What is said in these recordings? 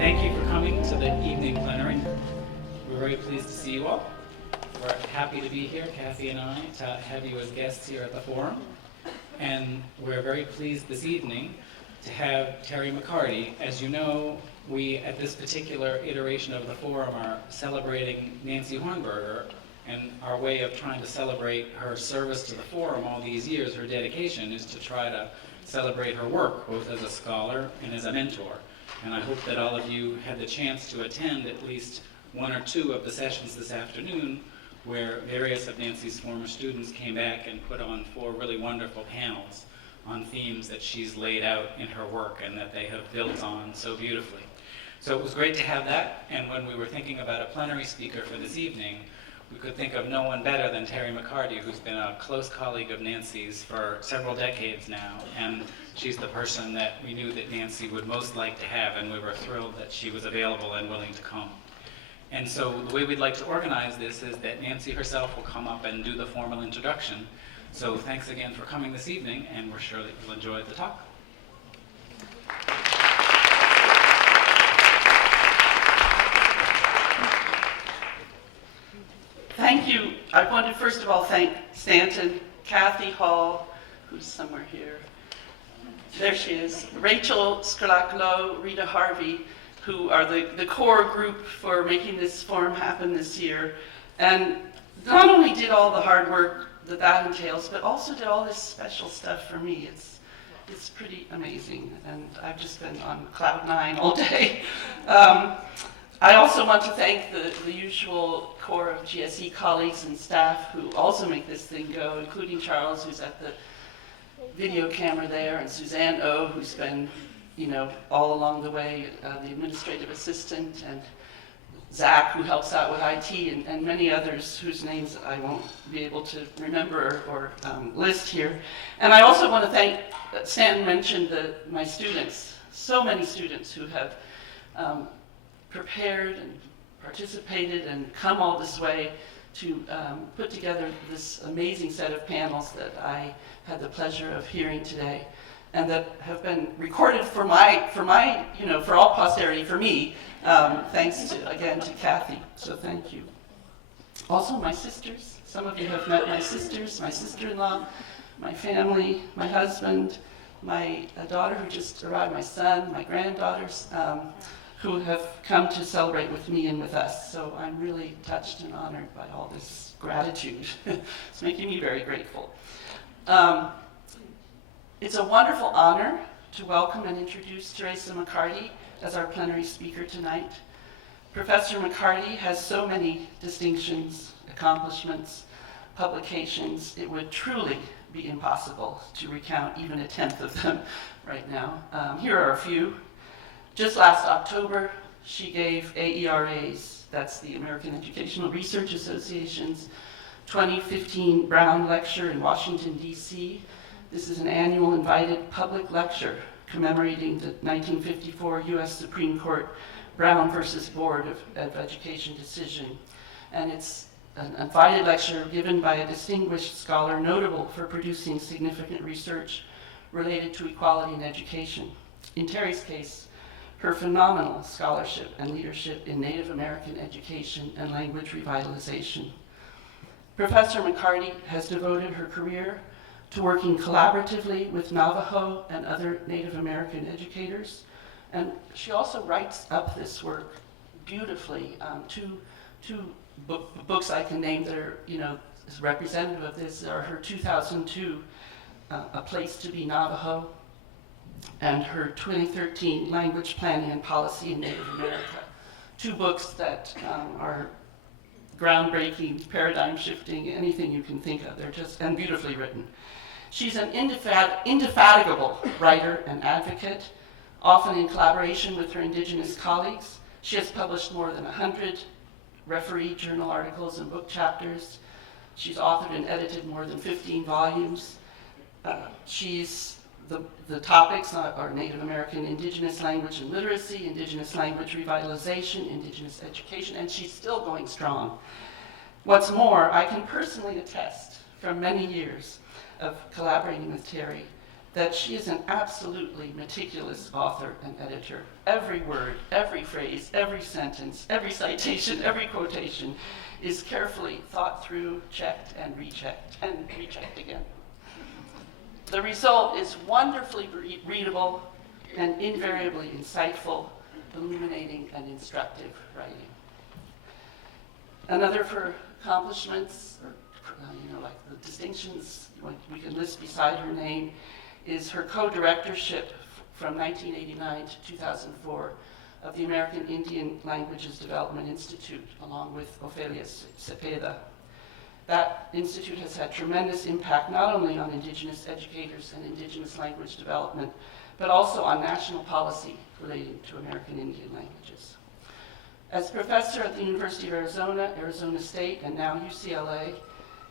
Thank you for coming to the evening plenary. We're very pleased to see you all. We're happy to be here, Kathy and I, to have you as guests here at the forum. And we're very pleased this evening to have Terry McCarty. As you know, we, at this particular iteration of the forum, are celebrating Nancy Hornberger, and our way of trying to celebrate her service to the forum all these years, her dedication, is to try to celebrate her work, both as a scholar and as a mentor. And I hope that all of you had the chance to attend at least one or two of the sessions this afternoon, where various of Nancy's former students came back and put on 4 really wonderful panels on themes that she's laid out in her work and that they have built on so beautifully. So it was great to have that, and when we were thinking about a plenary speaker for this evening, we could think of no one better than Terry McCarty, who's been a close colleague of Nancy's for several decades now, and she's the person that we knew that Nancy would most like to have, and we were thrilled that she was available and willing to come. And so the way we'd like to organize this is that Nancy herself will come up and do the formal introduction. So thanks again for coming this evening, and we're sure that you'll enjoy the talk. Thank you. I want to first of all thank Stanton, Kathy Hall, who's somewhere here. There she is. Rachel Skrlaklo, Rita Harvey, who are the core group for making this forum happen this year. And not only did all the hard work that entails, but also did all this special stuff for me. It's pretty amazing, and I've just been on cloud 9 all day. I also want to thank the usual core of GSE colleagues and staff who also make this thing go, including Charles, who's at the video camera there, and Suzanne O, who's been, all along the way, the administrative assistant, and Zach, who helps out with IT, and many others whose names I won't be able to remember or list here. And I also want to thank, Stanton mentioned my students, so many students who have prepared and participated and come all this way to put together this amazing set of panels that I had the pleasure of hearing today, and that have been recorded for all posterity for me, thanks again to Kathy, so thank you. Also my sisters, some of you have met my sisters, my sister-in-law, my family, my husband, my daughter who just arrived, my son, my granddaughters, who have come to celebrate with me and with us. So I'm really touched and honored by all this gratitude. It's making me very grateful. It's a wonderful honor to welcome and introduce Teresa McCarty as our plenary speaker tonight. Professor McCarty has so many distinctions, accomplishments, publications, it would truly be impossible to recount even a 10th of them right now. Here are a few. Just last October, she gave AERA's, that's the American Educational Research Association's, 2015 Brown Lecture in Washington, D.C. This is an annual invited public lecture commemorating the 1954 U.S. Supreme Court Brown versus Board of Education decision. And it's an invited lecture given by a distinguished scholar notable for producing significant research related to equality in education. In Terry's case, her phenomenal scholarship and leadership in Native American education and language revitalization. Professor McCarty has devoted her career to working collaboratively with Navajo and other Native American educators, and she also writes up this work beautifully. Two books I can name that are, as representative of this are her 2002 A Place to Be Navajo, and her 2013 Language Planning and Policy in Native America. 2 books that are groundbreaking, paradigm shifting, anything you can think of. They're just, and beautifully written. She's an indefatigable writer and advocate, often in collaboration with her Indigenous colleagues. She has published more than 100 referee journal articles and book chapters. She's authored and edited more than 15 volumes. The topics are Native American Indigenous language and literacy, Indigenous language revitalization, Indigenous education, and she's still going strong. What's more, I can personally attest from many years of collaborating with Terry that she is an absolutely meticulous author and editor. Every word, every phrase, every sentence, every citation, every quotation is carefully thought through, checked, and rechecked again. The result is wonderfully readable and invariably insightful, illuminating, and instructive writing. Another for accomplishments, or like the distinctions we can list beside her name, is her co-directorship from 1989 to 2004 of the American Indian Languages Development Institute, along with Ofelia Cepeda. That institute has had tremendous impact not only on Indigenous educators and Indigenous language development, but also on national policy relating to American Indian languages. As professor at the University of Arizona, Arizona State, and now UCLA,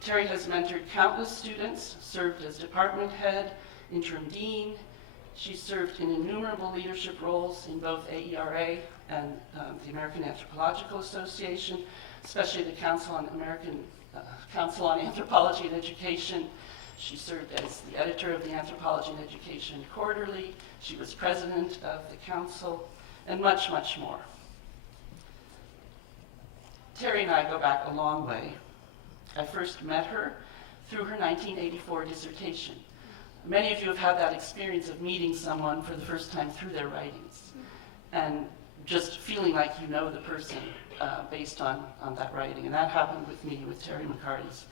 Terry has mentored countless students, served as department head, interim dean. She's served in innumerable leadership roles in both AERA and the American Anthropological Association, especially the Council on Anthropology and Education. She served as the editor of the Anthropology and Education Quarterly. She was president of the council, and much, much more. Terry and I go back a long way. I first met her through her 1984 dissertation. Many of you have had that experience of meeting someone for the first time through their writings and just feeling like you know the person based on that writing. And that happened with me with Terry McCarty's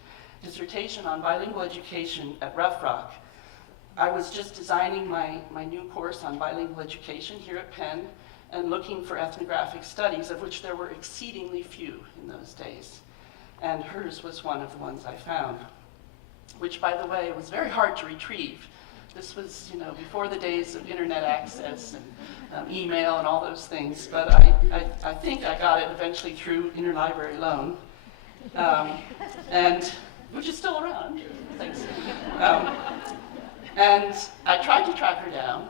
dissertation on bilingual education at Rough Rock. I was just designing my new course on bilingual education here at Penn and looking for ethnographic studies, of which there were exceedingly few in those days. And hers was one of the ones I found, which, by the way, was very hard to retrieve. This was, before the days of internet access and email and all those things. But I think I got it eventually through interlibrary loan, and which is still around. Thanks. And I tried to track her down,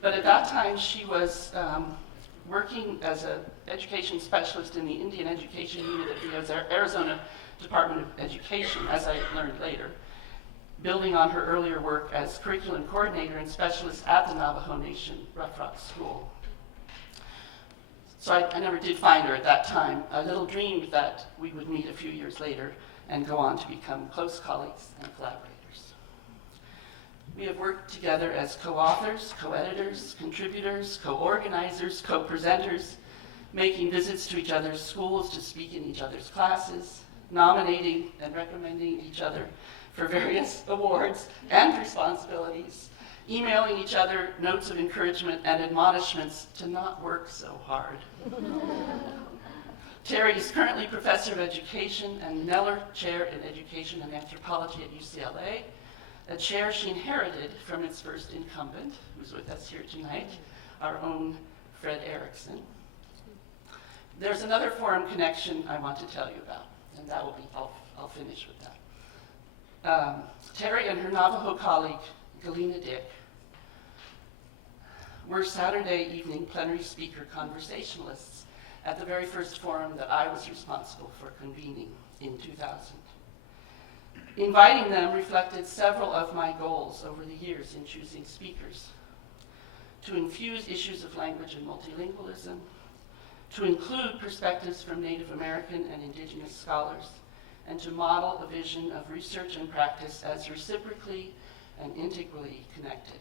but at that time she was working as an education specialist in the Indian Education Unit at the Arizona Department of Education, as I learned later, building on her earlier work as curriculum coordinator and specialist at the Navajo Nation Rough Rock School. So I never did find her at that time. I little dreamed that we would meet a few years later and go on to become close colleagues and collaborators. We have worked together as co-authors, co-editors, contributors, co-organizers, co-presenters, making visits to each other's schools to speak in each other's classes, nominating and recommending each other for various awards and responsibilities, emailing each other notes of encouragement and admonishments to not work so hard. Terry is currently professor of education and Neller Chair in Education and Anthropology at UCLA, a chair she inherited from its first incumbent, who's with us here tonight, our own Fred Erickson. There's another forum connection I want to tell you about, and that will be, I'll finish with that. Terry and her Navajo colleague, Galena Dick, were Saturday evening plenary speaker conversationalists at the very first forum that I was responsible for convening in 2000. Inviting them reflected several of my goals over the years in choosing speakers: to infuse issues of language and multilingualism, to include perspectives from Native American and Indigenous scholars, and to model a vision of research and practice as reciprocally and integrally connected.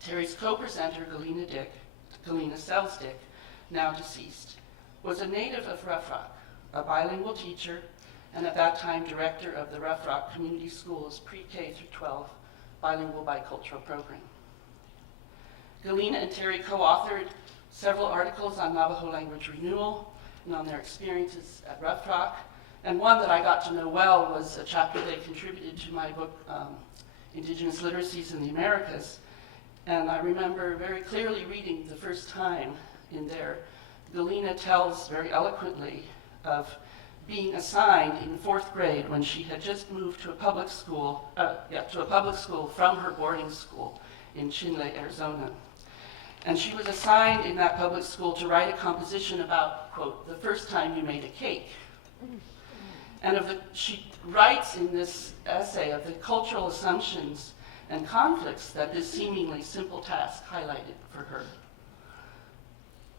Terry's co-presenter, Galena Selsdick, now deceased, was a native of Rough Rock, a bilingual teacher, and at that time director of the Rough Rock Community Schools pre-K through 12 bilingual bicultural program. Galena and Terry co-authored several articles on Navajo language renewal and on their experiences at Rough Rock, and one that I got to know well was a chapter they contributed to my book, Indigenous Literacies in the Americas. And I remember very clearly reading the first time in there, Galena tells very eloquently of being assigned in 4th grade when she had just moved to a public school, from her boarding school in Chinle, Arizona. And she was assigned in that public school to write a composition about, quote, the first time you made a cake. And she writes in this essay of the cultural assumptions and conflicts that this seemingly simple task highlighted for her.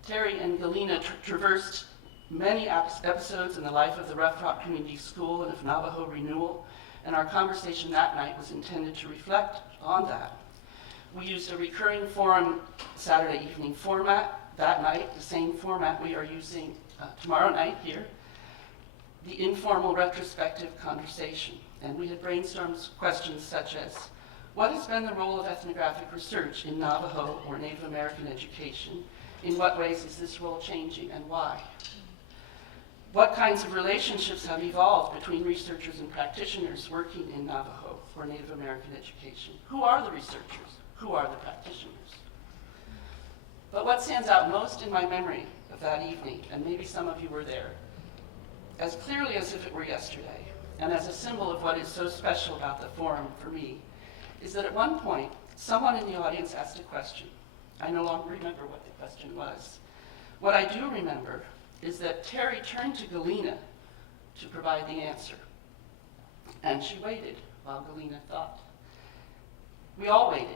Terry and Galena traversed many episodes in the life of the Rough Rock Community School and of Navajo renewal, and our conversation that night was intended to reflect on that. We used a recurring forum Saturday evening format that night, the same format we are using tomorrow night here, the informal retrospective conversation. And we had brainstormed questions such as, what has been the role of ethnographic research in Navajo or Native American education? In what ways is this role changing and why? What kinds of relationships have evolved between researchers and practitioners working in Navajo or Native American education? Who are the researchers? Who are the practitioners? But what stands out most in my memory of that evening, and maybe some of you were there, as clearly as if it were yesterday, and as a symbol of what is so special about the forum for me, is that at one point, someone in the audience asked a question. I no longer remember what the question was. What I do remember is that Terry turned to Galena to provide the answer. And she waited while Galena thought. We all waited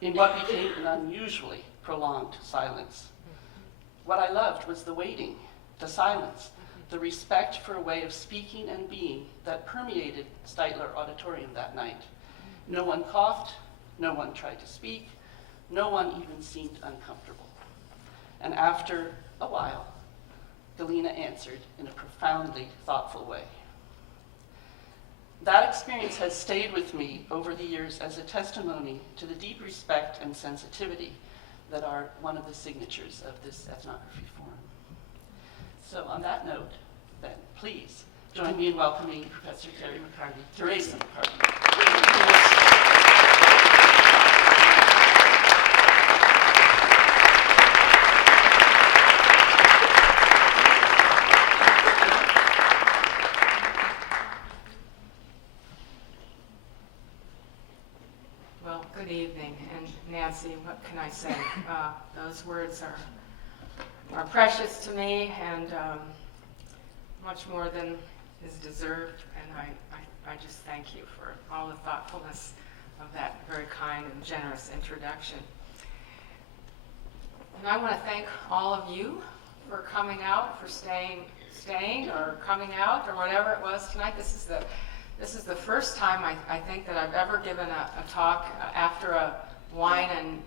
in what became an unusually prolonged silence. What I loved was the waiting, the silence, the respect for a way of speaking and being that permeated Steitler Auditorium that night. No one coughed, no one tried to speak, no one even seemed uncomfortable. And after a while, Galena answered in a profoundly thoughtful way. That experience has stayed with me over the years as a testimony to the deep respect and sensitivity that are one of the signatures of this ethnography forum. So on that note, then, please join me in welcoming Professor Terry McCarty, Teresa McCarty. Good evening, and Nancy, what can I say? Those words are precious to me, and much more than is deserved, and I just thank you for all the thoughtfulness of that very kind and generous introduction. And I want to thank all of you for coming out, for staying or coming out, or whatever it was tonight. This is the first time I think that I've ever given a talk after a wine and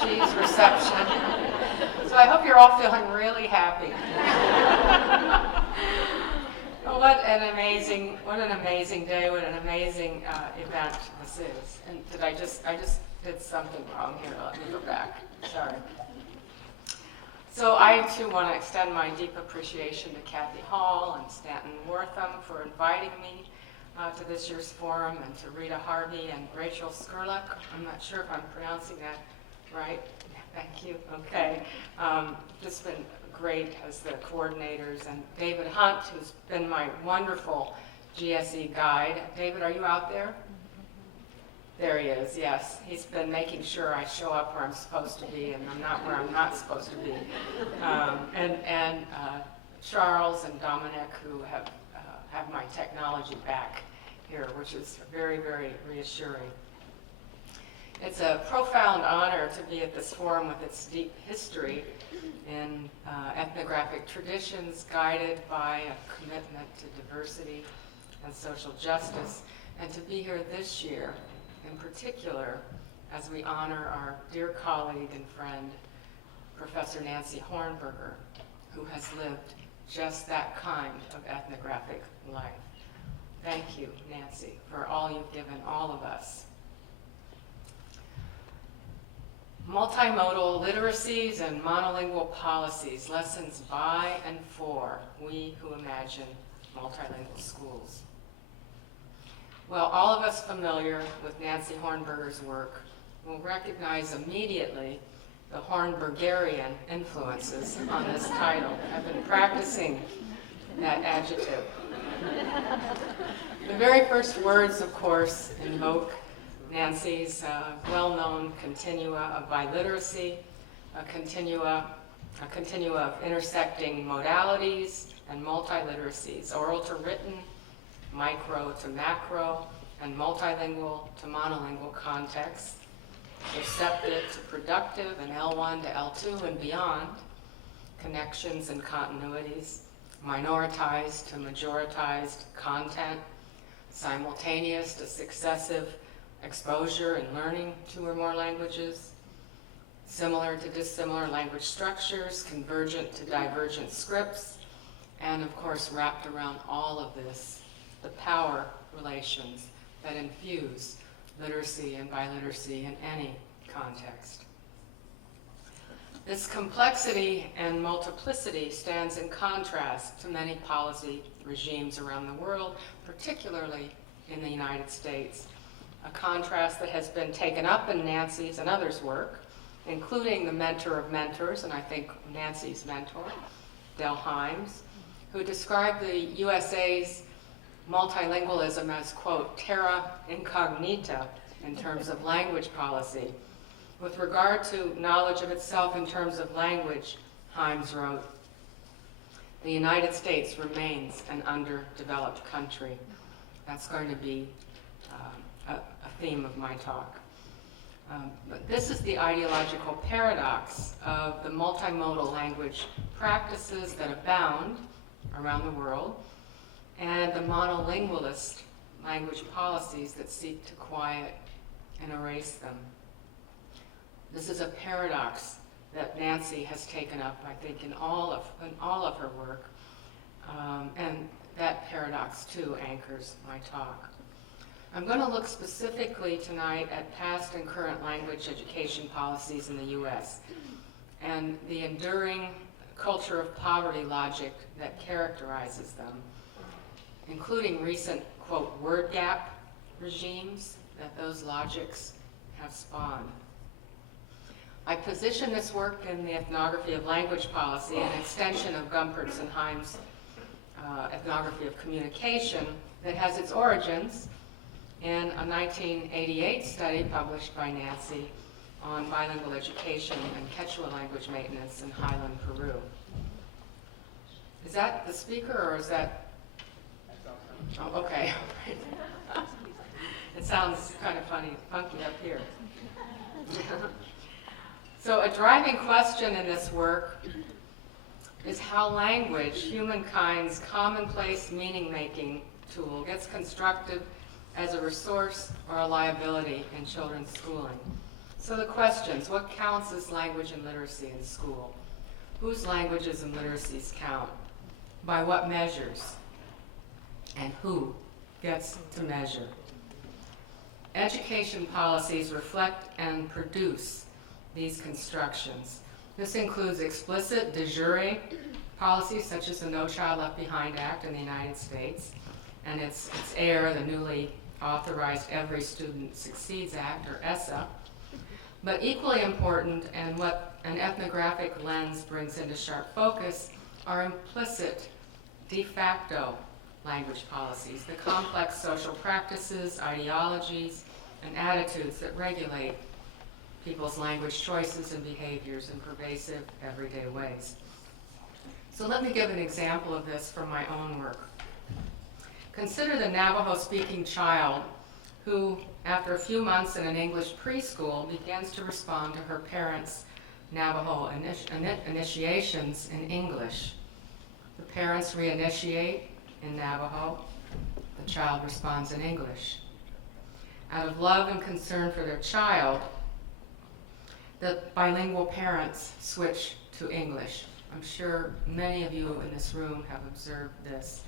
cheese reception. So I hope you're all feeling really happy. What an amazing day, what an amazing event this is. And I just did something wrong here. Let me go back. Sorry. So I too want to extend my deep appreciation to Kathy Hall and Stanton Wortham for inviting me to this year's forum, and to Rita Harvey and Rachel Skurlock. I'm not sure if I'm pronouncing that right. Thank you. Okay. Just been great as the coordinators, and David Hunt, who's been my wonderful GSE guide. David, are you out there? There he is, yes. He's been making sure I show up where I'm supposed to be, and I'm not where I'm not supposed to be. And Charles and Dominic, who have my technology back here, which is very, very reassuring. It's a profound honor to be at this forum with its deep history in ethnographic traditions, guided by a commitment to diversity and social justice, and to be here this year in particular as we honor our dear colleague and friend, Professor Nancy Hornberger, who has lived just that kind of ethnographic life. Thank you, Nancy, for all you've given all of us. Multimodal literacies and monolingual policies, lessons by and for we who imagine multilingual schools. Well, all of us familiar with Nancy Hornberger's work will recognize immediately the Hornbergerian influences on this title. I've been practicing that adjective. The very first words, of course, invoke Nancy's well-known continua of biliteracy, a continua of intersecting modalities and multiliteracies, oral to written, micro to macro, and multilingual to monolingual contexts, receptive to productive and L1 to L2 and beyond, connections and continuities, minoritized to majoritized content, simultaneous to successive exposure and learning 2 or more languages, similar to dissimilar language structures, convergent to divergent scripts, and of course wrapped around all of this, the power relations that infuse literacy and biliteracy in any context. This complexity and multiplicity stands in contrast to many policy regimes around the world, particularly in the United States, a contrast that has been taken up in Nancy's and others' work, including the mentor of mentors, and I think Nancy's mentor, Del Himes, who described the USA's multilingualism as, quote, terra incognita in terms of language policy. With regard to knowledge of itself in terms of language, Himes wrote, the United States remains an underdeveloped country. That's going to be a theme of my talk. But this is the ideological paradox of the multimodal language practices that abound around the world and the monolingualist language policies that seek to quiet and erase them. This is a paradox that Nancy has taken up, I think, in all of her work, and that paradox too anchors my talk. I'm going to look specifically tonight at past and current language education policies in the U.S. and the enduring culture of poverty logic that characterizes them, including recent, quote, word gap regimes that those logics have spawned. I position this work in the ethnography of language policy, an extension of Gumpert's and Himes' ethnography of communication that has its origins in a 1988 study published by Nancy on bilingual education and Quechua language maintenance in Highland, Peru. Is that the speaker or is that? Oh, okay. It sounds kind of funky up here. So a driving question in this work is how language, humankind's commonplace meaning-making tool, gets constructed as a resource or a liability in children's schooling. So the questions: what counts as language and literacy in school? Whose languages and literacies count? By what measures? And who gets to measure? Education policies reflect and produce these constructions. This includes explicit de jure policies such as the No Child Left Behind Act in the United States and its heir, the newly authorized Every Student Succeeds Act, or Esea. But equally important, and what an ethnographic lens brings into sharp focus, are implicit de facto language policies, the complex social practices, ideologies, and attitudes that regulate people's language choices and behaviors in pervasive, everyday ways. So let me give an example of this from my own work. Consider the Navajo-speaking child who, after a few months in an English preschool, begins to respond to her parents' Navajo initiations in English. The parents reinitiate in Navajo. The child responds in English. Out of love and concern for their child, the bilingual parents switch to English. I'm sure many of you in this room have observed this.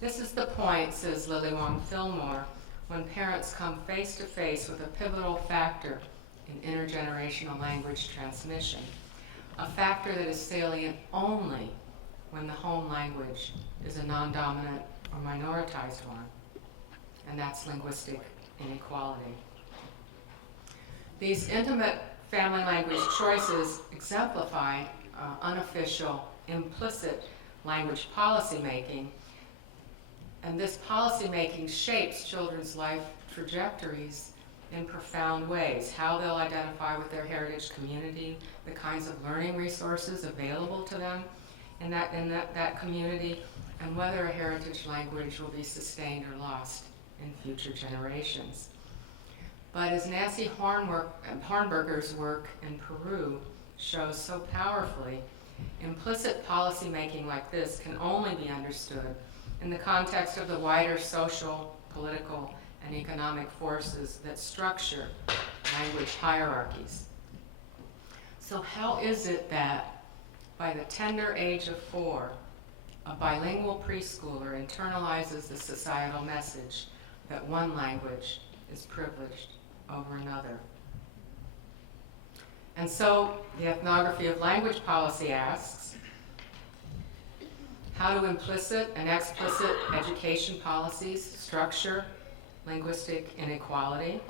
This is the point, says Lily Wong Fillmore, when parents come face to face with a pivotal factor in intergenerational language transmission, a factor that is salient only when the home language is a non-dominant or minoritized one, and that's linguistic inequality. These intimate family language choices exemplify unofficial, implicit language policymaking, and this policymaking shapes children's life trajectories in profound ways, how they'll identify with their heritage community, the kinds of learning resources available to them in that community, and whether a heritage language will be sustained or lost in future generations. But as Nancy Hornberger's work in Peru shows so powerfully, implicit policymaking like this can only be understood in the context of the wider social, political, and economic forces that structure language hierarchies. So how is it that, by the tender age of 4, a bilingual preschooler internalizes the societal message that one language is privileged over another? And so the Ethnography of Language Policy asks, how do implicit and explicit education policies structure linguistic inequality?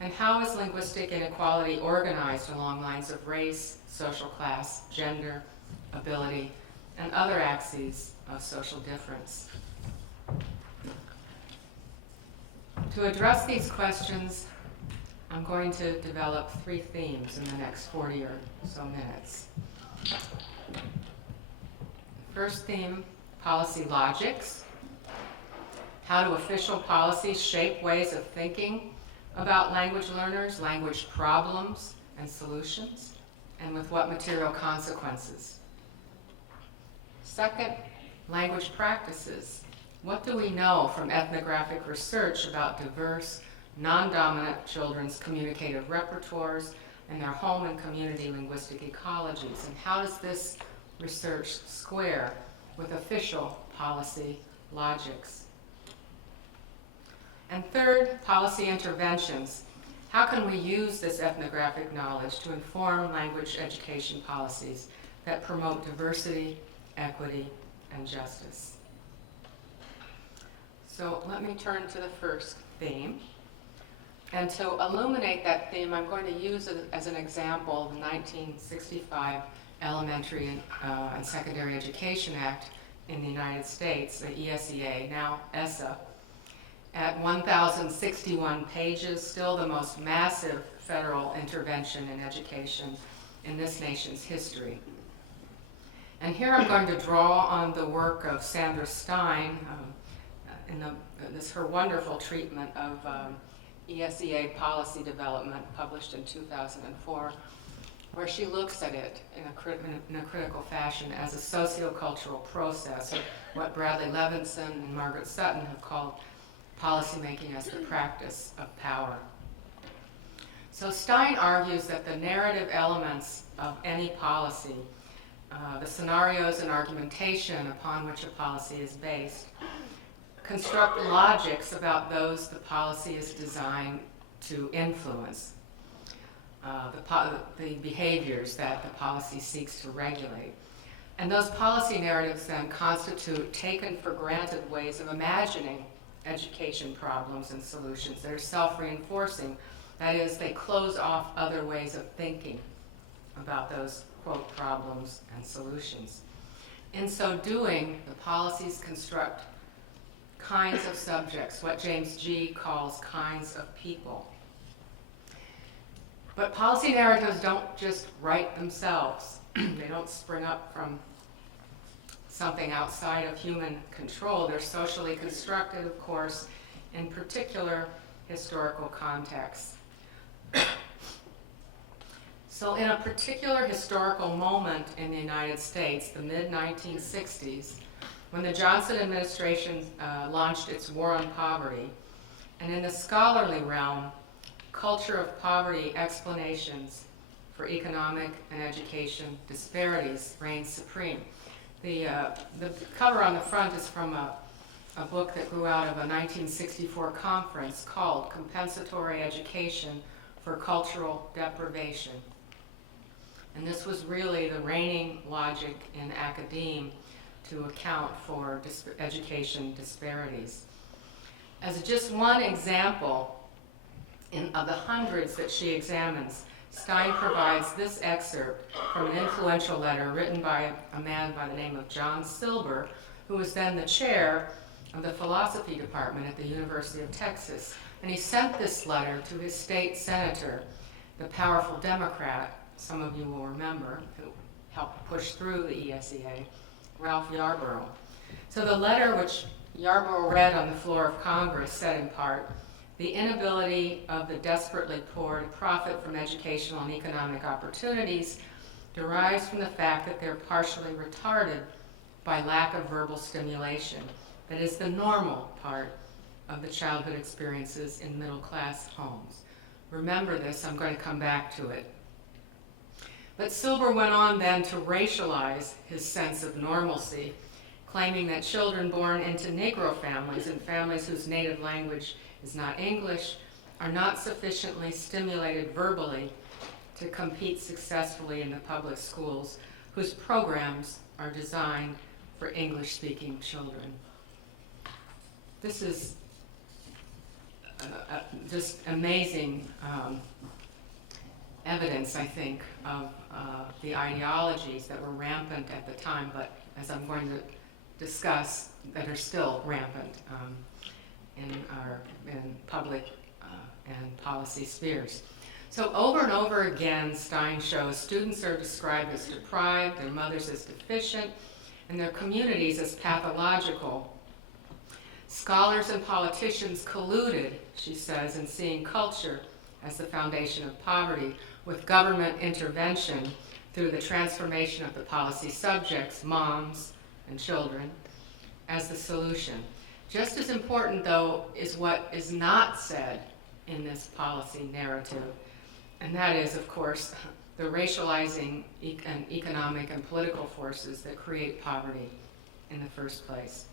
And how is linguistic inequality organized along lines of race, social class, gender, ability, and other axes of social difference? To address these questions, I'm going to develop 3 themes in the next 40 or so minutes. First theme, policy logics. How do official policies shape ways of thinking about language learners, language problems and solutions, and with what material consequences? Second, language practices. What do we know from ethnographic research about diverse, non-dominant children's communicative repertoires and their home and community linguistic ecologies? And how does this research square with official policy logics? And third, policy interventions. How can we use this ethnographic knowledge to inform language education policies that promote diversity, equity, and justice? So let me turn to the first theme. And to illuminate that theme, I'm going to use it as an example the 1965 Elementary and Secondary Education Act in the United States, the ESEA, now Esea. At 1,061 pages, still the most massive federal intervention in education in this nation's history. And here I'm going to draw on the work of Sandra Stein in her wonderful treatment of ESEA policy development published in 2004, where she looks at it in a critical fashion as a sociocultural process, or what Bradley Levinson and Margaret Sutton have called policymaking as the practice of power. So Stein argues that the narrative elements of any policy, the scenarios and argumentation upon which a policy is based, construct logics about those the policy is designed to influence, the behaviors that the policy seeks to regulate. And those policy narratives then constitute taken for granted ways of imagining education problems and solutions that are self-reinforcing. That is, they close off other ways of thinking about those, quote, problems and solutions. In so doing, the policies construct kinds of subjects, what James G. calls kinds of people. But policy narratives don't just write themselves. They don't spring up from something outside of human control. They're socially constructed, of course, in particular historical contexts. So in a particular historical moment in the United States, the mid-1960s, when the Johnson administration launched its war on poverty, and in the scholarly realm, culture of poverty explanations for economic and education disparities reigned supreme. The cover on the front is from a book that grew out of a 1964 conference called Compensatory Education for Cultural Deprivation. And this was really the reigning logic in academe to account for education disparities. As just one example of the hundreds that she examines, Stein provides this excerpt from an influential letter written by a man by the name of John Silber, who was then the chair of the philosophy department at the University of Texas. And he sent this letter to his state senator, the powerful Democrat, some of you will remember, who helped push through the ESEA, Ralph Yarborough. So the letter, which Yarborough read on the floor of Congress said in part, "The inability of the desperately poor to profit from educational and economic opportunities derives from the fact that they're partially retarded by lack of verbal stimulation. That is the normal part of the childhood experiences in middle-class homes." Remember this, I'm going to come back to it. But Silber went on then to racialize his sense of normalcy, claiming that children born into Negro families and families whose native language is not English are not sufficiently stimulated verbally to compete successfully in the public schools, whose programs are designed for English-speaking children. This is just amazing evidence, I think, of the ideologies that were rampant at the time, but as I'm going to discuss, that are still rampant in public and policy spheres. So over and over again, Stein shows students are described as deprived, their mothers as deficient, and their communities as pathological. Scholars and politicians colluded, she says, in seeing culture as the foundation of poverty, with government intervention through the transformation of the policy subjects, moms and children, as the solution. Just as important, though, is what is not said in this policy narrative, and that is, of course, the racializing and economic and political forces that create poverty in the first place.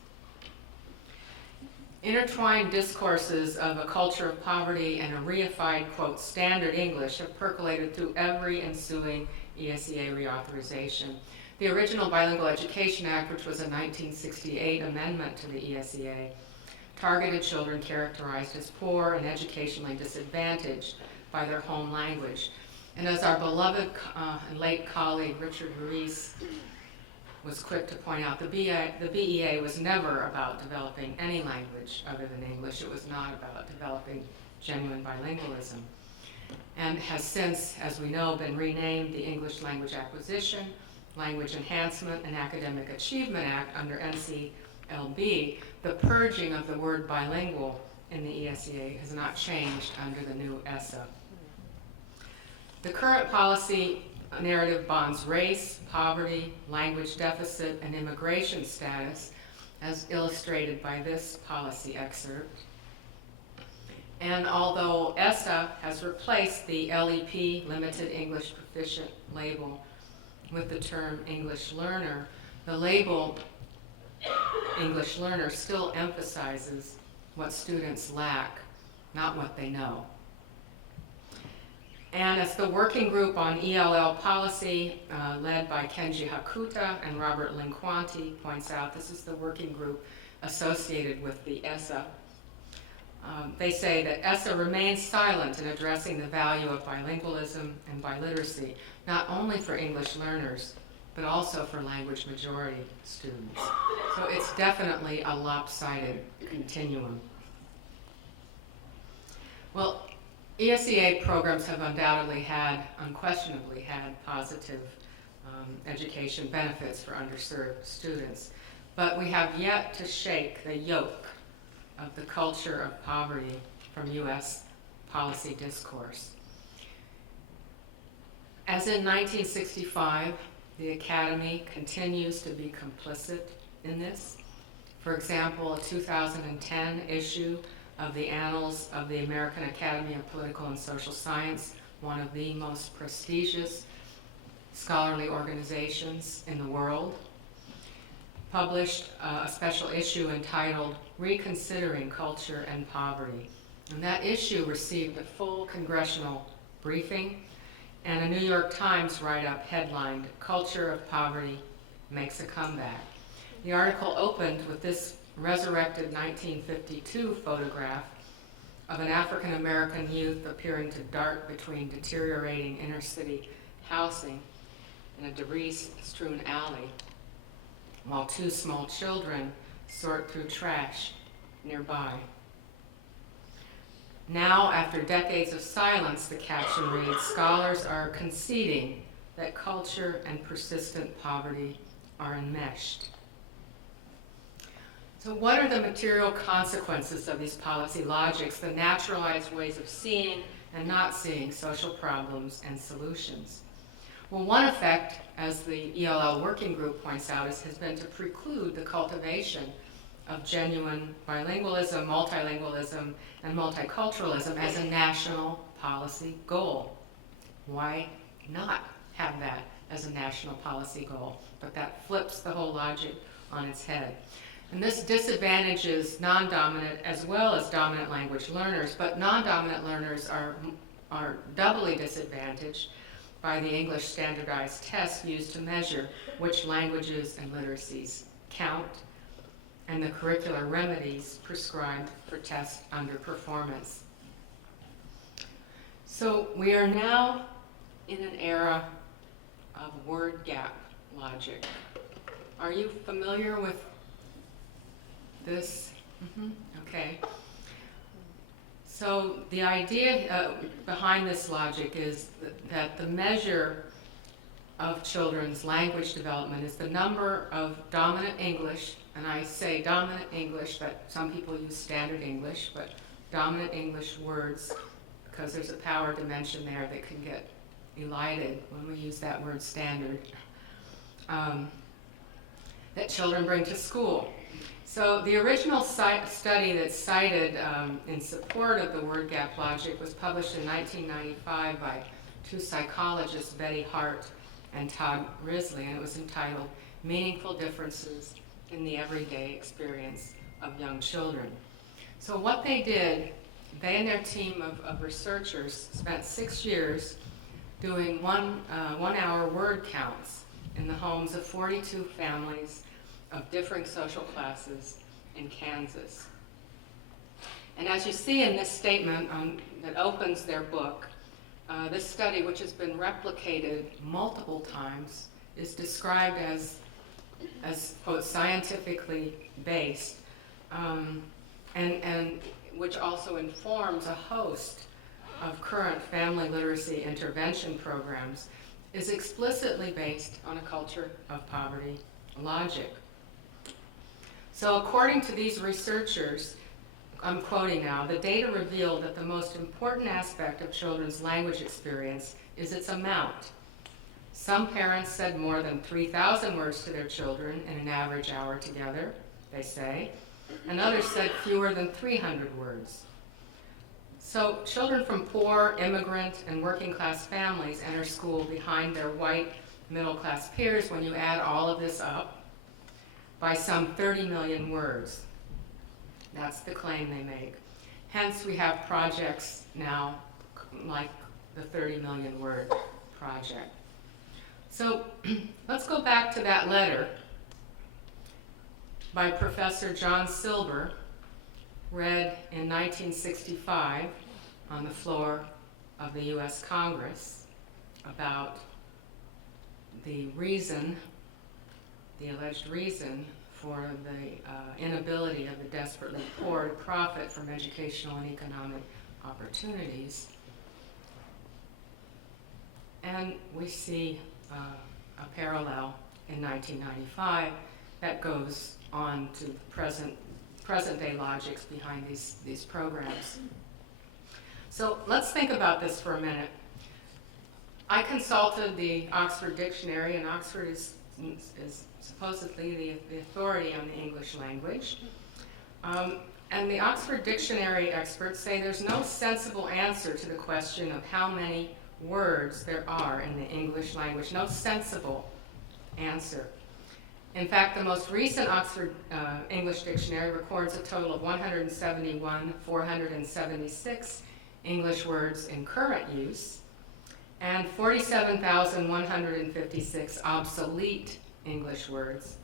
Intertwined discourses of a culture of poverty and a reified, quote, standard English have percolated through every ensuing ESEA reauthorization. The original Bilingual Education Act, which was a 1968 amendment to the ESEA, targeted children characterized as poor and educationally disadvantaged by their home language. And as our beloved and late colleague Richard Rees was quick to point out, the BEA was never about developing any language other than English. It was not about developing genuine bilingualism, and has since, as we know, been renamed the English Language Acquisition, Language Enhancement, and Academic Achievement Act under NCLB. The purging of the word bilingual in the ESEA has not changed under the new ESA. The current policy narrative bonds race, poverty, language deficit, and immigration status, as illustrated by this policy excerpt. And although ESA has replaced the LEP, Limited English Proficient label, with the term English Learner, the label English Learner still emphasizes what students lack, not what they know. And as the working group on ELL policy, led by Kenji Hakuta and Robert Linquanti points out, this is the working group associated with the ESA. They say that ESA remains silent in addressing the value of bilingualism and biliteracy, not only for English learners, but also for language majority students. So it's definitely a lopsided continuum. Well, ESEA programs have unquestionably had positive education benefits for underserved students, but we have yet to shake the yoke of the culture of poverty from U.S. policy discourse. As in 1965, the Academy continues to be complicit in this. For example, a 2010 issue of the Annals of the American Academy of Political and Social Science, one of the most prestigious scholarly organizations in the world, published a special issue entitled Reconsidering Culture and Poverty. And that issue received a full congressional briefing and a New York Times write-up headlined, Culture of Poverty Makes a Comeback. The article opened with this resurrected 1952 photograph of an African-American youth appearing to dart between deteriorating inner-city housing in a debris-strewn alley, while two small children sort through trash nearby. Now, after decades of silence, the caption reads, scholars are conceding that culture and persistent poverty are enmeshed. So what are the material consequences of these policy logics, the naturalized ways of seeing and not seeing social problems and solutions? Well, one effect, as the ELL working group points out, has been to preclude the cultivation of genuine bilingualism, multilingualism, and multiculturalism as a national policy goal. Why not have that as a national policy goal? But that flips the whole logic on its head. And this disadvantages non-dominant as well as dominant language learners, but non-dominant learners are doubly disadvantaged by the English standardized tests used to measure which languages and literacies count, and the curricular remedies prescribed for test underperformance. So we are now in an era of word gap logic. Are you familiar with this? Okay. So the idea behind this logic is that the measure of children's language development is the number of dominant English, and I say dominant English, but some people use standard English, but dominant English words, because there's a power dimension there that can get elided when we use that word standard, that children bring to school. So the original study that's cited in support of the word gap logic was published in 1995 by two psychologists, Betty Hart and Todd Risley, and it was entitled Meaningful Differences in the Everyday Experience of Young Children. So what they did, they and their team of researchers spent 6 years doing one-hour word counts in the homes of 42 families of differing social classes in Kansas. And as you see in this statement that opens their book, this study, which has been replicated multiple times, is described as quote, scientifically based, and which also informs a host of current family literacy intervention programs, is explicitly based on a culture of poverty logic. So according to these researchers, I'm quoting now, the data revealed that the most important aspect of children's language experience is its amount. Some parents said more than 3,000 words to their children in an average hour together, they say, and others said fewer than 300 words. So children from poor, immigrant, and working class families enter school behind their white middle-class peers, when you add all of this up, by some 30 million words. That's the claim they make. Hence, we have projects now like the 30 million word project. So let's go back to that letter by Professor John Silber, read in 1965 on the floor of the US Congress, about the reason, the alleged reason for the inability of the desperately poor to profit from educational and economic opportunities. And we see a parallel in 1995 that goes on to present-day logics behind these programs. So let's think about this for a minute. I consulted the Oxford Dictionary, and Oxford is supposedly the authority on the English language. And the Oxford Dictionary experts say there's no sensible answer to the question of how many words there are in the English language. No sensible answer. In fact, the most recent Oxford English Dictionary records a total of 171,476 English words in current use, and 47,156 obsolete English words,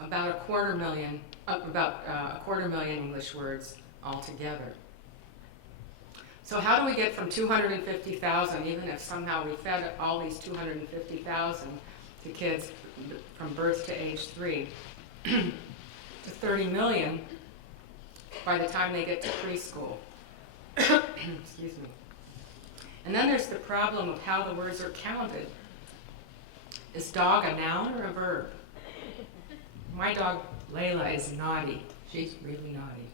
about a quarter million English words altogether. So how do we get from 250,000, even if somehow we fed all these 250,000 to kids from birth to age 3, to 30 million by the time they get to preschool? Excuse me. And then there's the problem of how the words are counted. Is dog a noun or a verb? My dog Layla is naughty. She's really naughty.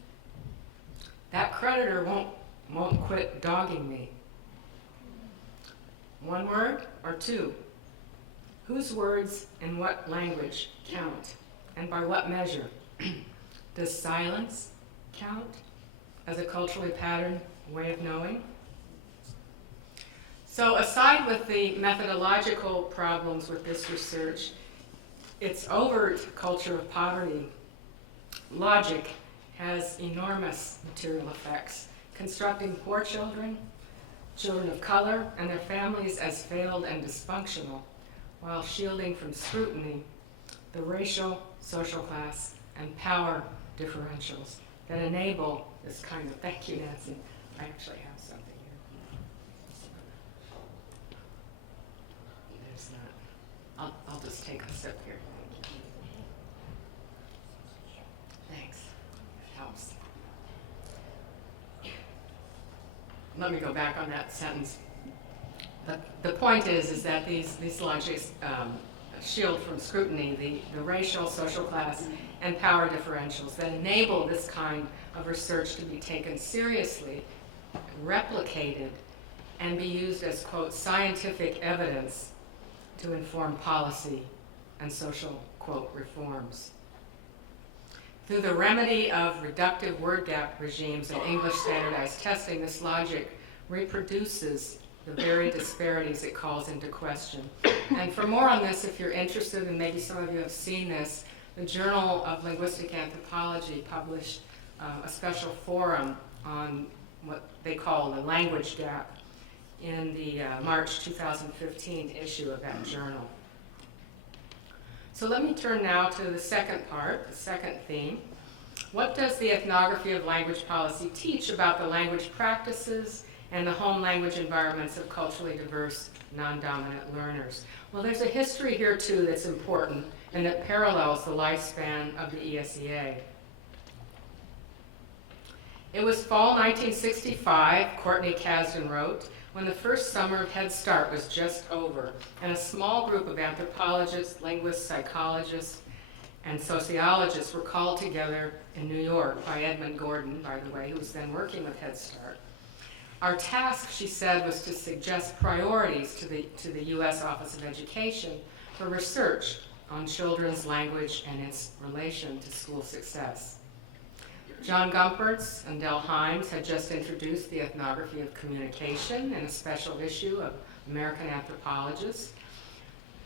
That creditor won't quit dogging me. One word or two? Whose words in what language count? And by what measure? Does silence count as a culturally patterned way of knowing? So aside with the methodological problems with this research, its overt culture of poverty logic has enormous material effects, constructing poor children, children of color, and their families as failed and dysfunctional, while shielding from scrutiny the racial, social class, and power differentials that enable this kind of, thank you, Nancy. I actually have something here. There's not. I'll just take a sip here. Thanks. It helps. Let me go back on that sentence. The point is that these logics shield from scrutiny the racial, social class, and power differentials that enable this kind of research to be taken seriously, replicated, and be used as, quote, scientific evidence to inform policy and social, quote, reforms. Through the remedy of reductive word gap regimes and English standardized testing, this logic reproduces the very disparities it calls into question. And for more on this, if you're interested, and maybe some of you have seen this, the Journal of Linguistic Anthropology published a special forum on what they call the language gap in the March 2015 issue of that journal. So let me turn now to the second part, the second theme. What does the ethnography of language policy teach about the language practices and the home language environments of culturally diverse, non-dominant learners? Well, there's a history here too that's important and that parallels the lifespan of the ESEA. It was fall 1965, Courtney Kasdan wrote, when the first summer of Head Start was just over, and a small group of anthropologists, linguists, psychologists, and sociologists were called together in New York by Edmund Gordon, by the way, who was then working with Head Start. Our task, she said, was to suggest priorities to the U.S. Office of Education for research on children's language and its relation to school success. John Gumpertz and Del Himes had just introduced the ethnography of communication in a special issue of American Anthropologists,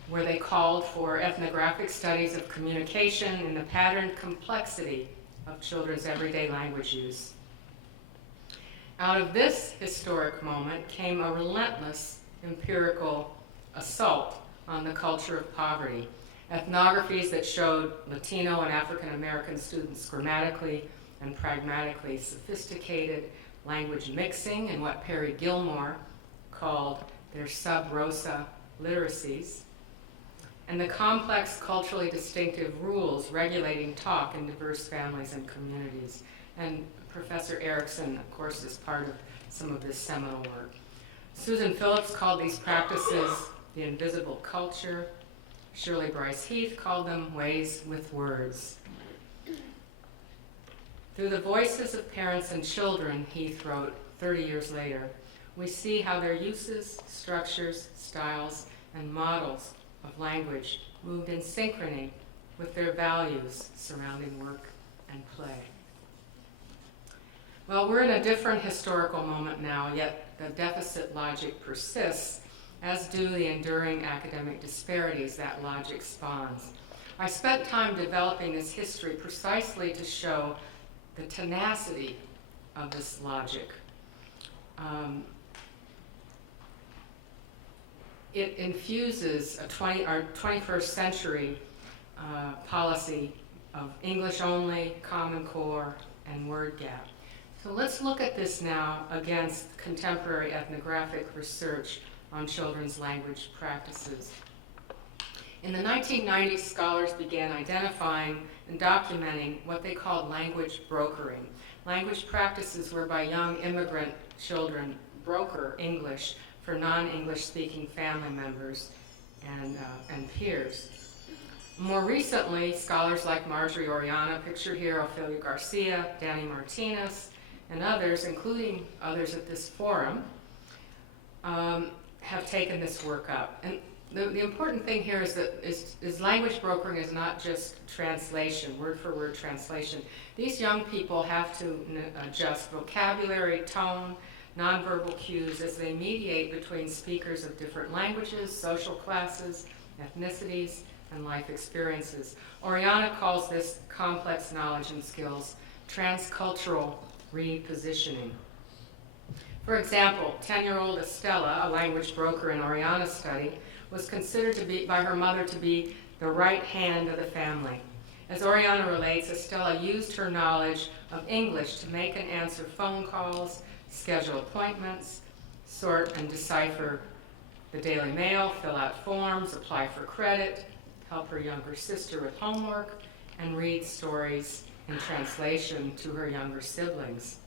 where they called for ethnographic studies of communication and the patterned complexity of children's everyday language use. Out of this historic moment came a relentless empirical assault on the culture of poverty. Ethnographies that showed Latino and African American students grammatically and pragmatically sophisticated language mixing in what Perry Gilmore called their sub rosa literacies, and the complex culturally distinctive rules regulating talk in diverse families and communities. And Professor Erickson, of course, is part of some of this seminal work. Susan Phillips called these practices the invisible culture. Shirley Bryce Heath called them ways with words. Through the voices of parents and children, Heath wrote 30 years later, we see how their uses, structures, styles, and models of language moved in synchrony with their values surrounding work and play. Well, we're in a different historical moment now, yet the deficit logic persists, as do the enduring academic disparities that logic spawns. I spent time developing this history precisely to show the tenacity of this logic. It infuses our 21st century policy of English only, Common Core, and word gap. So let's look at this now against contemporary ethnographic research on children's language practices. In the 1990s, scholars began identifying and documenting what they called language brokering. Language practices whereby young immigrant children broker English for non-English speaking family members and peers. More recently, scholars like Marjorie Oriana, pictured here, Ofelia Garcia, Danny Martinez, and others, including others at this forum, have taken this work up. And the important thing here is that is language brokering is not just translation, word for word translation. These young people have to adjust vocabulary, tone, nonverbal cues as they mediate between speakers of different languages, social classes, ethnicities, and life experiences. Oriana calls this complex knowledge and skills transcultural repositioning. For example, 10-year-old Estella, a language broker in Oriana's study, was considered to be, by her mother, to be the right hand of the family. As Oriana relates, Estella used her knowledge of English to make and answer phone calls, schedule appointments, sort and decipher the Daily Mail, fill out forms, apply for credit, help her younger sister with homework, and read stories in translation to her younger siblings.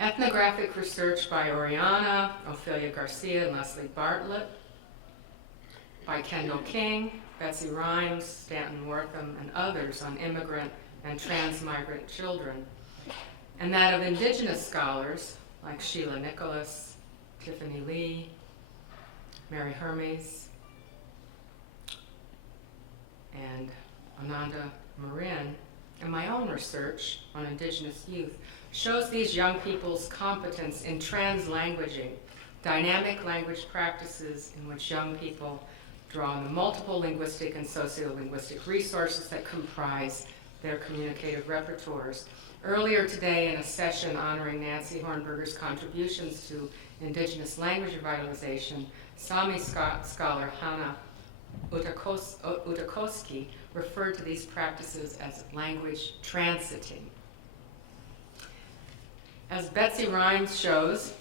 Ethnographic research by Oriana, Ofelia Garcia, and Leslie Bartlett, by Kendall King, Betsy Rhymes, Stanton Wortham, and others on immigrant and transmigrant children, and that of indigenous scholars like Sheila Nicholas, Tiffany Lee, Mary Hermes, and Ananda Marin, and my own research on indigenous youth shows these young people's competence in translanguaging, dynamic language practices in which young people draw on the multiple linguistic and sociolinguistic resources that comprise their communicative repertoires. Earlier today, in a session honoring Nancy Hornberger's contributions to indigenous language revitalization, Sami scholar Hanna Utakoski referred to these practices as language transiting. As Betsy Rhymes shows,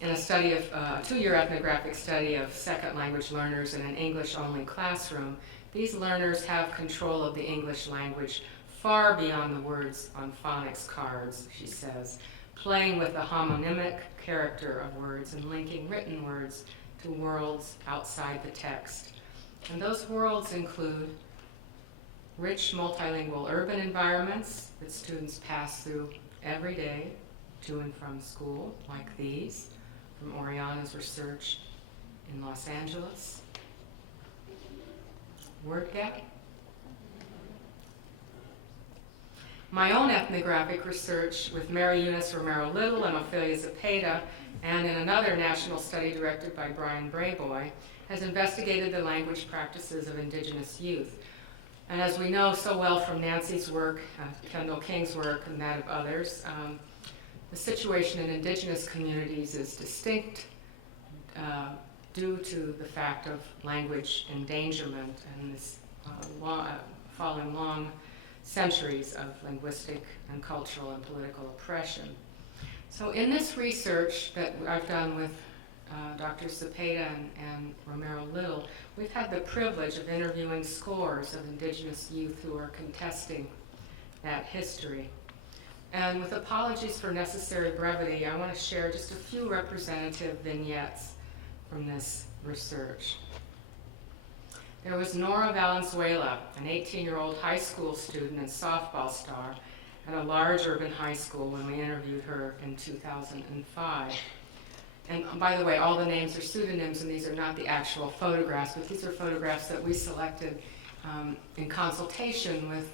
in a study of two-year ethnographic study of second language learners in an English-only classroom, these learners have control of the English language far beyond the words on phonics cards, she says, playing with the homonymic character of words and linking written words to worlds outside the text. And those worlds include rich multilingual urban environments that students pass through every day to and from school, like these, from Oriana's research in Los Angeles. Word gap. My own ethnographic research with Mary Eunice Romero-Little and Ofelia Zepeda, and in another national study directed by Brian Brayboy, has investigated the language practices of indigenous youth. And as we know so well from Nancy's work, Kendall King's work, and that of others, the situation in indigenous communities is distinct due to the fact of language endangerment and this following long centuries of linguistic and cultural and political oppression. So in this research that I've done with Dr. Zepeda and Romero-Little, we've had the privilege of interviewing scores of indigenous youth who are contesting that history. And with apologies for necessary brevity, I want to share just a few representative vignettes from this research. There was Nora Valenzuela, an 18-year-old high school student and softball star at a large urban high school when we interviewed her in 2005. And by the way, all the names are pseudonyms, and these are not the actual photographs, but these are photographs that we selected in consultation with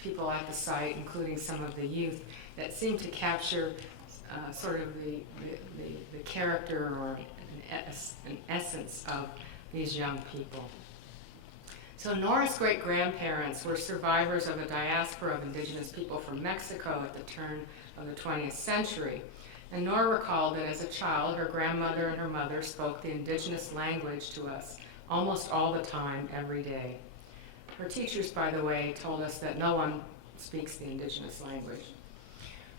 people at the site, including some of the youth, that seem to capture sort of the character or an essence of these young people. So Nora's great-grandparents were survivors of a diaspora of indigenous people from Mexico at the turn of the 20th century. And Nora recalled that as a child, her grandmother and her mother spoke the indigenous language to us almost all the time, every day. Her teachers, by the way, told us that no one speaks the indigenous language.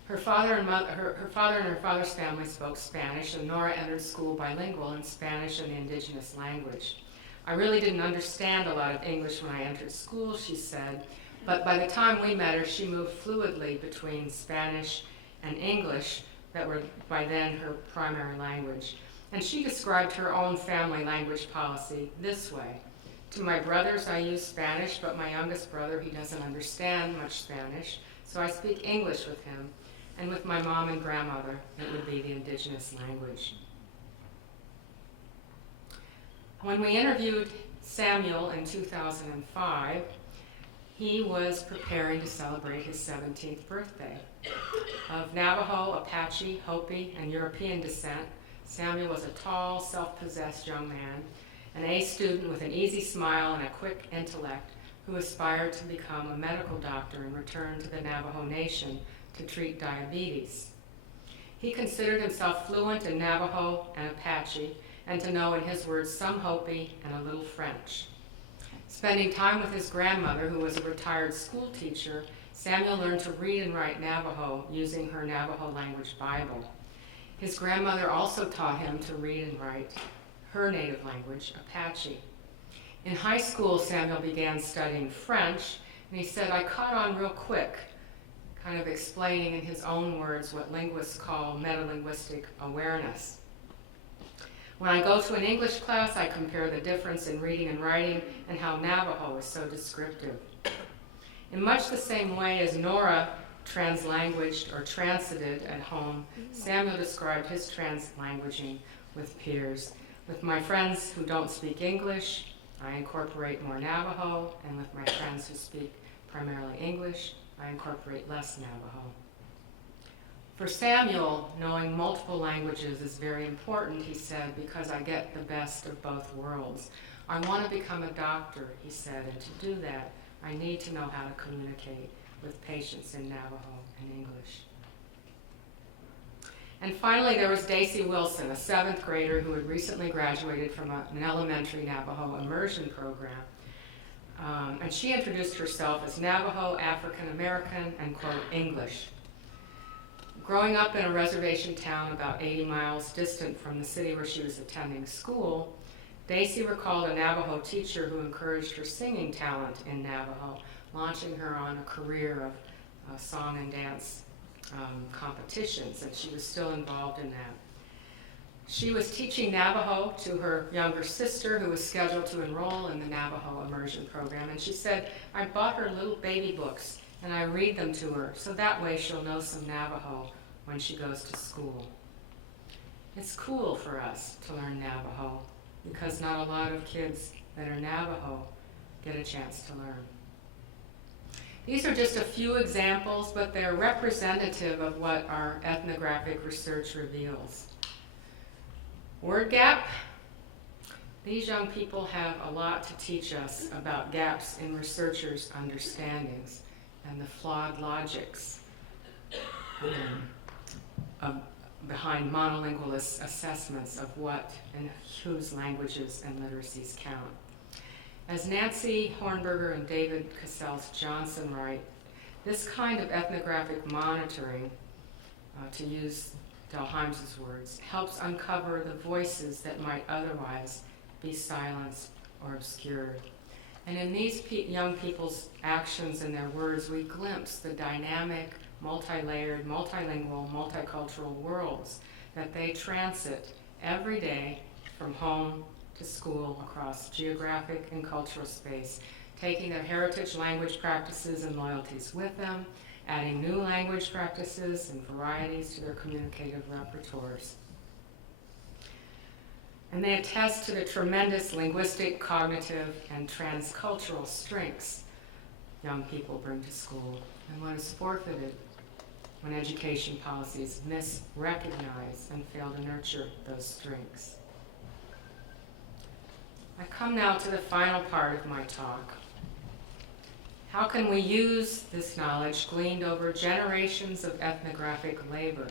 Her father and her father's family spoke Spanish, and Nora entered school bilingual in Spanish and the indigenous language. I really didn't understand a lot of English when I entered school, she said, but by the time we met her, she moved fluidly between Spanish and English that were by then her primary language. And she described her own family language policy this way. To my brothers, I use Spanish, but my youngest brother, he doesn't understand much Spanish, so I speak English with him. And with my mom and grandmother, it would be the indigenous language. When we interviewed Samuel in 2005, he was preparing to celebrate his 17th birthday. Of Navajo, Apache, Hopi, and European descent, Samuel was a tall, self-possessed young man, an A student with an easy smile and a quick intellect who aspired to become a medical doctor and return to the Navajo Nation to treat diabetes. He considered himself fluent in Navajo and Apache, and to know, in his words, some Hopi and a little French. Spending time with his grandmother, who was a retired school teacher, Samuel learned to read and write Navajo using her Navajo language Bible. His grandmother also taught him to read and write her native language, Apache. In high school, Samuel began studying French, and he said, "I caught on real quick," kind of explaining in his own words what linguists call metalinguistic awareness. When I go to an English class, I compare the difference in reading and writing and how Navajo is so descriptive. In much the same way as Nora translanguaged or transited at home, Samuel described his translanguaging with peers. With my friends who don't speak English, I incorporate more Navajo, and with my friends who speak primarily English, I incorporate less Navajo. For Samuel, knowing multiple languages is very important, he said, because I get the best of both worlds. I want to become a doctor, he said, and to do that, I need to know how to communicate with patients in Navajo and English. And finally, there was Desi Wilson, a 7th grader who had recently graduated from an elementary Navajo immersion program. And she introduced herself as Navajo, African American, and, quote, English. Growing up in a reservation town about 80 miles distant from the city where she was attending school, Desi recalled a Navajo teacher who encouraged her singing talent in Navajo, launching her on a career of song and dance competitions, and she was still involved in that. She was teaching Navajo to her younger sister, who was scheduled to enroll in the Navajo immersion program, and she said, "I bought her little baby books, and I read them to her, so that way she'll know some Navajo when she goes to school." It's cool for us to learn Navajo, because not a lot of kids that are Navajo get a chance to learn. These are just a few examples, but they're representative of what our ethnographic research reveals. Word gap. These young people have a lot to teach us about gaps in researchers' understandings and the flawed logics behind monolingualist assessments of what and whose languages and literacies count. As Nancy Hornberger and David Cassells-Johnson write, this kind of ethnographic monitoring, to use Dalheim's words, helps uncover the voices that might otherwise be silenced or obscured. And in these young people's actions and their words, we glimpse the dynamic, multi-layered, multilingual, multicultural worlds that they transit every day from home to school across geographic and cultural space, taking their heritage language practices and loyalties with them, adding new language practices and varieties to their communicative repertoires. And they attest to the tremendous linguistic, cognitive, and transcultural strengths young people bring to school, and what is forfeited when education policies misrecognize and fail to nurture those strengths. I come now to the final part of my talk. How can we use this knowledge gleaned over generations of ethnographic labor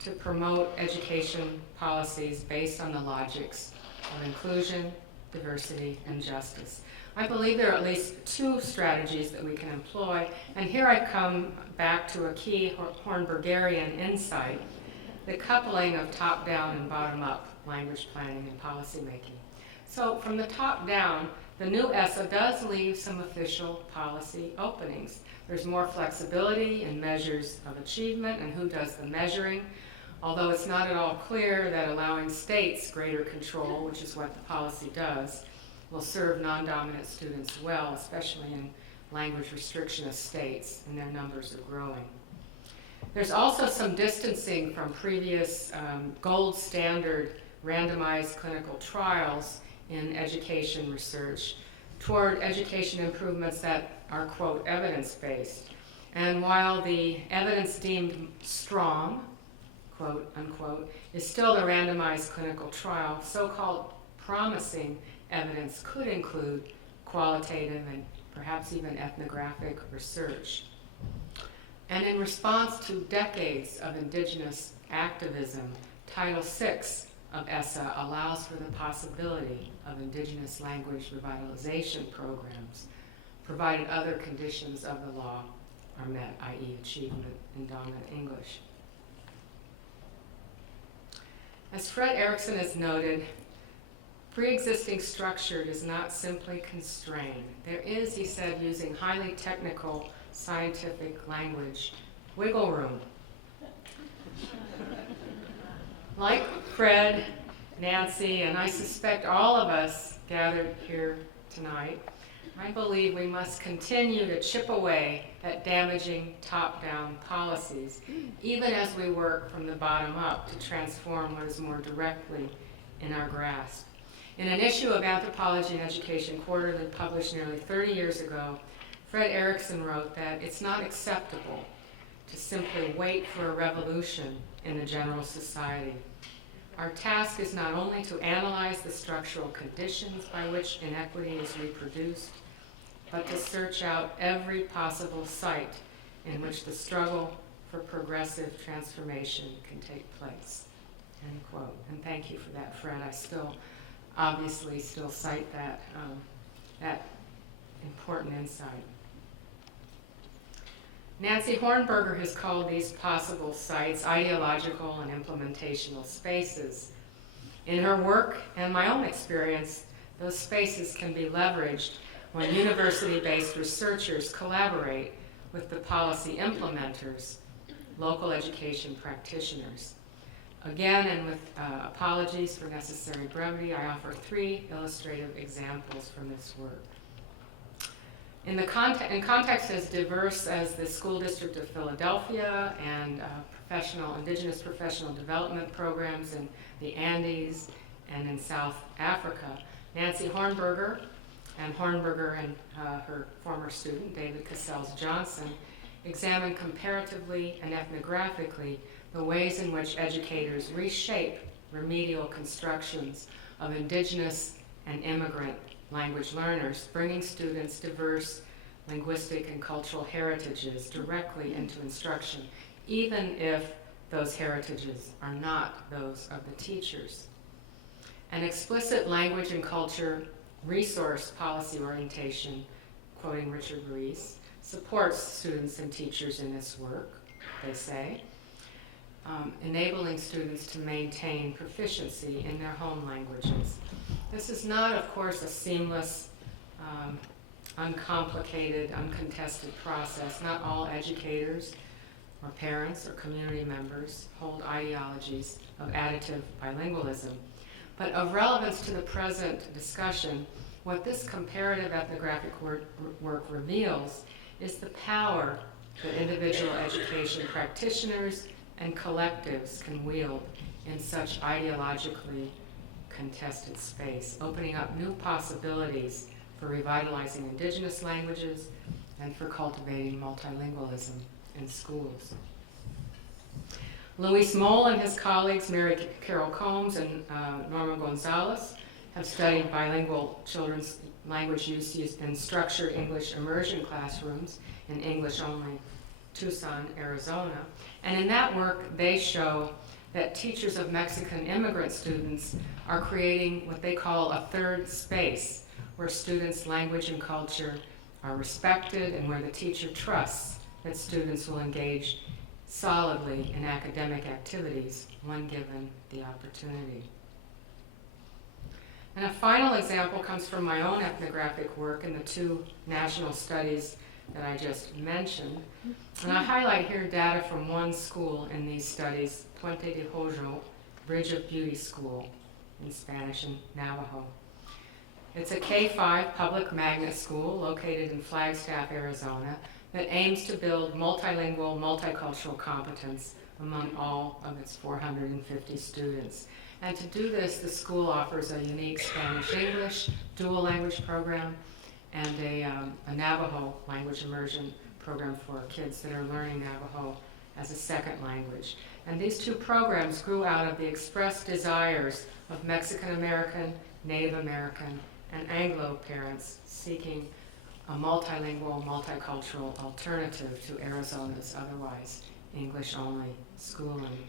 to promote education policies based on the logics of inclusion, diversity, and justice? I believe there are at least 2 strategies that we can employ, and here I come back to a key Hornbergerian insight, the coupling of top-down and bottom-up language planning and policymaking. So from the top down, the new ESEA does leave some official policy openings. There's more flexibility in measures of achievement and who does the measuring, although it's not at all clear that allowing states greater control, which is what the policy does, will serve non-dominant students well, especially in language restrictionist states, and their numbers are growing. There's also some distancing from previous gold standard randomized clinical trials in education research toward education improvements that are, quote, evidence-based. And while the evidence deemed strong, quote, unquote, is still the randomized clinical trial, so-called promising evidence could include qualitative and perhaps even ethnographic research. And in response to decades of indigenous activism, Title VI of Esea allows for the possibility of indigenous language revitalization programs, provided other conditions of the law are met, i.e. achievement in dominant English. As Fred Erickson has noted, pre-existing structure does not simply constrain. There is, he said, using highly technical scientific language, wiggle room. Like Fred, Nancy, and I suspect all of us gathered here tonight, I believe we must continue to chip away at damaging top-down policies, even as we work from the bottom up to transform what is more directly in our grasp. In an issue of Anthropology and Education Quarterly published nearly 30 years ago, Fred Erickson wrote that it's not acceptable to simply wait for a revolution in the general society. Our task is not only to analyze the structural conditions by which inequity is reproduced, but to search out every possible site in which the struggle for progressive transformation can take place. End quote. And thank you for that, Fred. I obviously still cite that important insight. Nancy Hornberger has called these possible sites ideological and implementational spaces. In her work and my own experience, those spaces can be leveraged when university-based researchers collaborate with the policy implementers, local education practitioners. Again, and with apologies for necessary brevity, I offer 3 illustrative examples from this work. In context as diverse as the School District of Philadelphia and indigenous professional development programs in the Andes and in South Africa, Nancy Hornberger and her former student, David Cassells-Johnson, examined comparatively and ethnographically the ways in which educators reshape remedial constructions of indigenous and immigrant language learners, bringing students diverse linguistic and cultural heritages directly into instruction, even if those heritages are not those of the teachers. An explicit language and culture resource policy orientation, quoting Richard Rees, supports students and teachers in this work, they say, enabling students to maintain proficiency in their home languages. This is not, of course, a seamless, uncomplicated, uncontested process. Not all educators or parents or community members hold ideologies of additive bilingualism. But of relevance to the present discussion, what this comparative ethnographic work reveals is the power that individual education practitioners and collectives can wield in such ideologically contested space, opening up new possibilities for revitalizing indigenous languages and for cultivating multilingualism in schools. Luis Moll and his colleagues, Mary Carol Combs and Norma Gonzalez, have studied bilingual children's language use in structured English immersion classrooms in English-only Tucson, Arizona. And in that work, they show that teachers of Mexican immigrant students are creating what they call a third space, where students' language and culture are respected and where the teacher trusts that students will engage solidly in academic activities when given the opportunity. And a final example comes from my own ethnographic work in the 2 national studies that I just mentioned. And I highlight here data from one school in these studies, Puente de Hoyo, Bridge of Beauty School in Spanish and Navajo. It's a K-5 public magnet school located in Flagstaff, Arizona, that aims to build multilingual, multicultural competence among all of its 450 students. And to do this, the school offers a unique Spanish-English dual language program and a Navajo language immersion program for kids that are learning Navajo as a second language. And these two programs grew out of the expressed desires of Mexican American, Native American, and Anglo parents seeking a multilingual, multicultural alternative to Arizona's otherwise English-only schooling.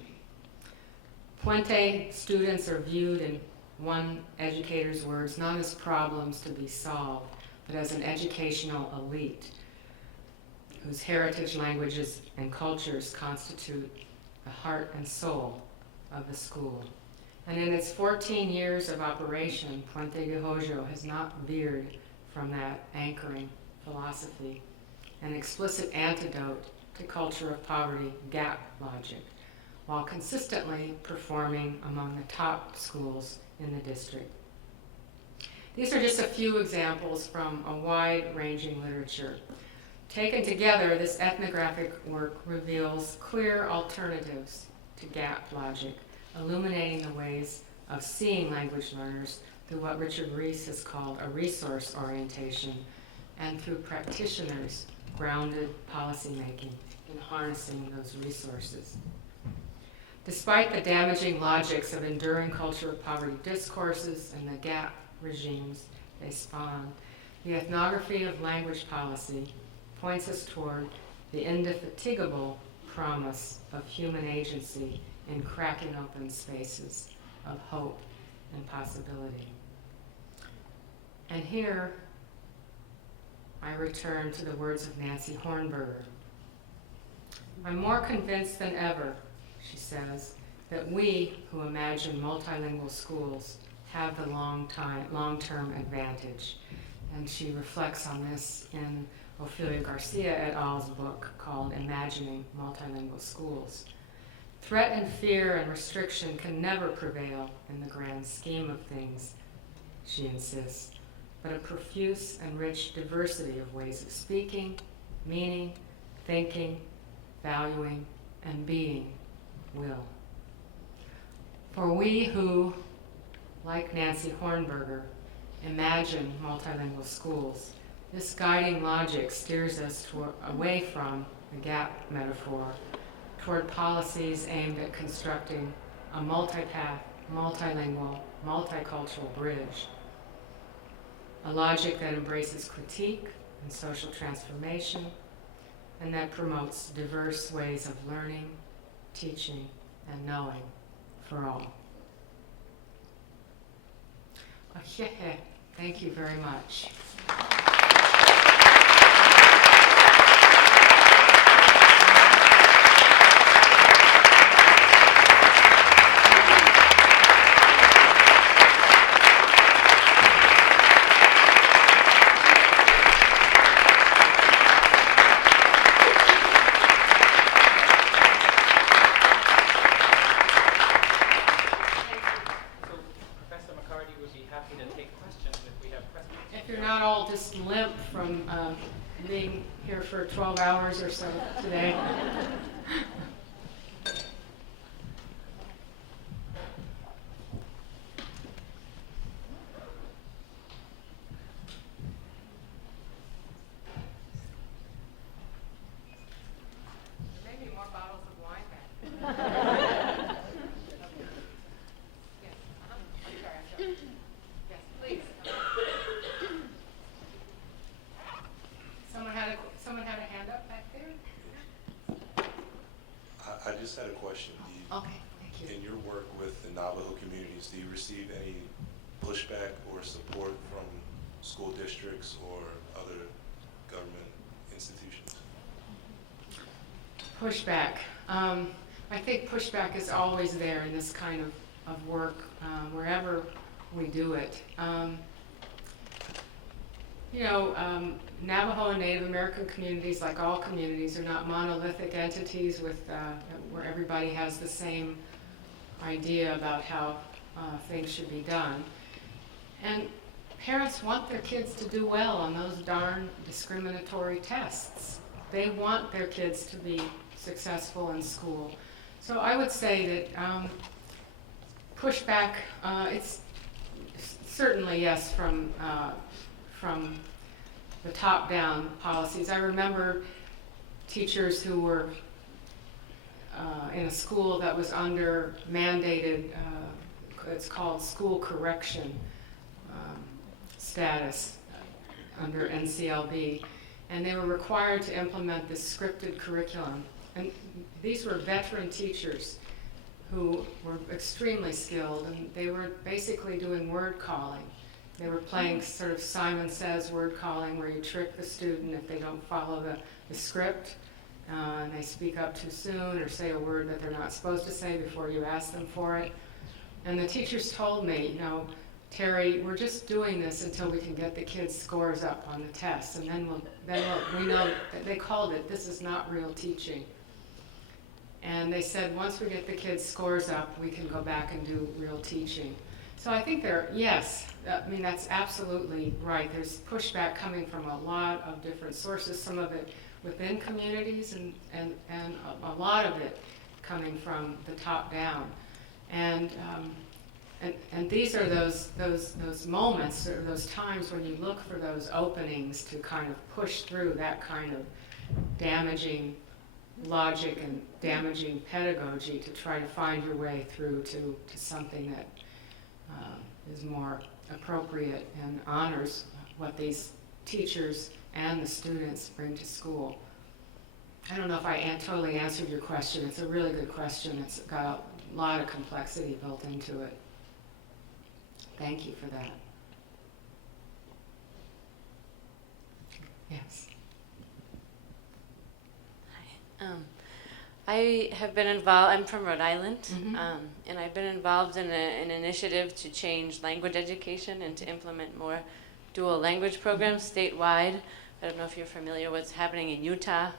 Puente students are viewed, in one educator's words, not as problems to be solved, but as an educational elite whose heritage, languages, and cultures constitute the heart and soul of the school. And in its 14 years of operation, Puente de Hoyo has not veered from that anchoring philosophy, an explicit antidote to culture of poverty gap logic, while consistently performing among the top schools in the district. These are just a few examples from a wide-ranging literature. Taken together, this ethnographic work reveals clear alternatives to gap logic, illuminating the ways of seeing language learners through what Richard Reese has called a resource orientation, and through practitioners' grounded policymaking in harnessing those resources. Despite the damaging logics of enduring culture of poverty discourses and the gap regimes they spawn, the ethnography of language policy points us toward the indefatigable promise of human agency in cracking open spaces of hope and possibility. And here, I return to the words of Nancy Hornberger. I'm more convinced than ever, she says, that we who imagine multilingual schools have the long-term advantage. And she reflects on this in Ofelia Garcia et al.'s book called Imagining Multilingual Schools. Threat and fear and restriction can never prevail in the grand scheme of things, she insists, but a profuse and rich diversity of ways of speaking, meaning, thinking, valuing, and being will. For we who, like Nancy Hornberger, imagine multilingual schools, this guiding logic steers us away from the gap metaphor toward policies aimed at constructing a multipath, multilingual, multicultural bridge. A logic that embraces critique and social transformation, and that promotes diverse ways of learning, teaching, and knowing for all. Thank you very much. Just limp from being here for 12 hours or so today. There may be more bottles of wine back there. Yes. Sorry. Yes, please. Someone had a hand up back there? I just had a question. Okay, thank you. In your work with the Navajo communities, do you receive any pushback or support from school districts or other government institutions? Pushback. I think pushback is always there in this kind of work, wherever we do it. Navajo and Native American communities, like all communities, are not monolithic entities with where everybody has the same idea about how things should be done. And parents want their kids to do well on those darn discriminatory tests. They want their kids to be successful in school. So I would say that pushback, it's certainly yes from the top-down policies. I remember teachers who were in a school that was under mandated, it's called school correction status under NCLB, and they were required to implement this scripted curriculum. And these were veteran teachers who were extremely skilled, and they were basically doing word calling. They were playing sort of Simon Says word calling, where you trick the student if they don't follow the script, and they speak up too soon or say a word that they're not supposed to say before you ask them for it. And the teachers told me, you know, Terry, we're just doing this until we can get the kids' scores up on the tests, and then we know that they called it, this is not real teaching. And they said, once we get the kids' scores up, we can go back and do real teaching. So I think yes, I mean, that's absolutely right. There's pushback coming from a lot of different sources, some of it within communities, and a lot of it coming from the top down. And these are those moments, or those times when you look for those openings to kind of push through that kind of damaging logic and damaging pedagogy to try to find your way through to something that is more appropriate and honors what these teachers and the students bring to school. I don't know if I totally answered your question. It's a really good question. It's got a lot of complexity built into it. Thank you for that. Yes. Hi. I have been involved, I'm from Rhode Island, and I've been involved in an initiative to change language education and to implement more dual language programs statewide. I don't know if you're familiar with what's happening in Utah,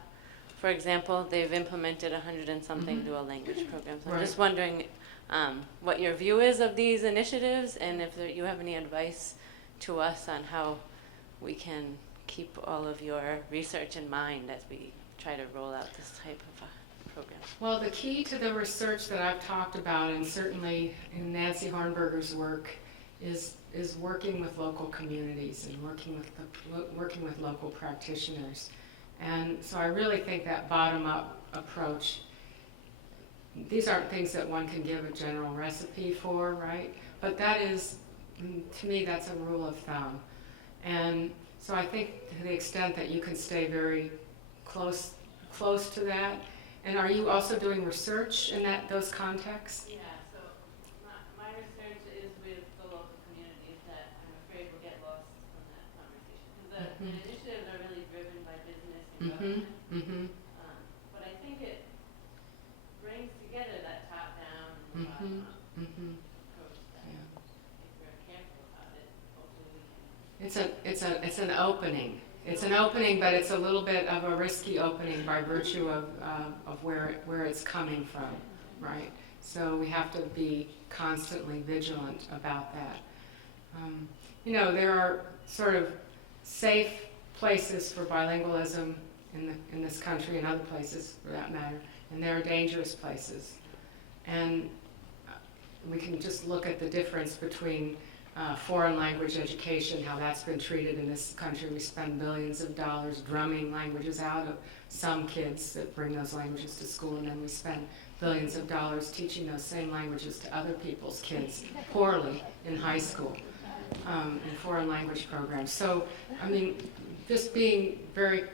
for example. They've implemented 100 and something dual language programs. I'm just wondering what your view is of these initiatives, and if you have any advice to us on how we can keep all of your research in mind as we try to roll out this type of program. Well, the key to the research that I've talked about, and certainly in Nancy Hornberger's work, is working with local communities and working with local practitioners. And so I really think that bottom-up approach, these aren't things that one can give a general recipe for, right? But that is, to me, that's a rule of thumb. And so I think to the extent that you can stay very close to that. And are you also doing research in those contexts? Yeah, so my research is with the local communities that I'm afraid will get lost from that conversation. Because the initiatives are really driven by business and government. But I think it brings together that top-down and bottom-up approach that if we're careful about it, hopefully we can. It's an opening. It's an opening, but it's a little bit of a risky opening by virtue of where it's coming from, right? So we have to be constantly vigilant about that. You know, there are sort of safe places for bilingualism in this country and other places, for that matter, and there are dangerous places. And we can just look at the difference between foreign language education, how that's been treated in this country. We spend billions of dollars drumming languages out of some kids that bring those languages to school, and then we spend billions of dollars teaching those same languages to other people's kids poorly in high school, in foreign language programs. So, I mean, just being very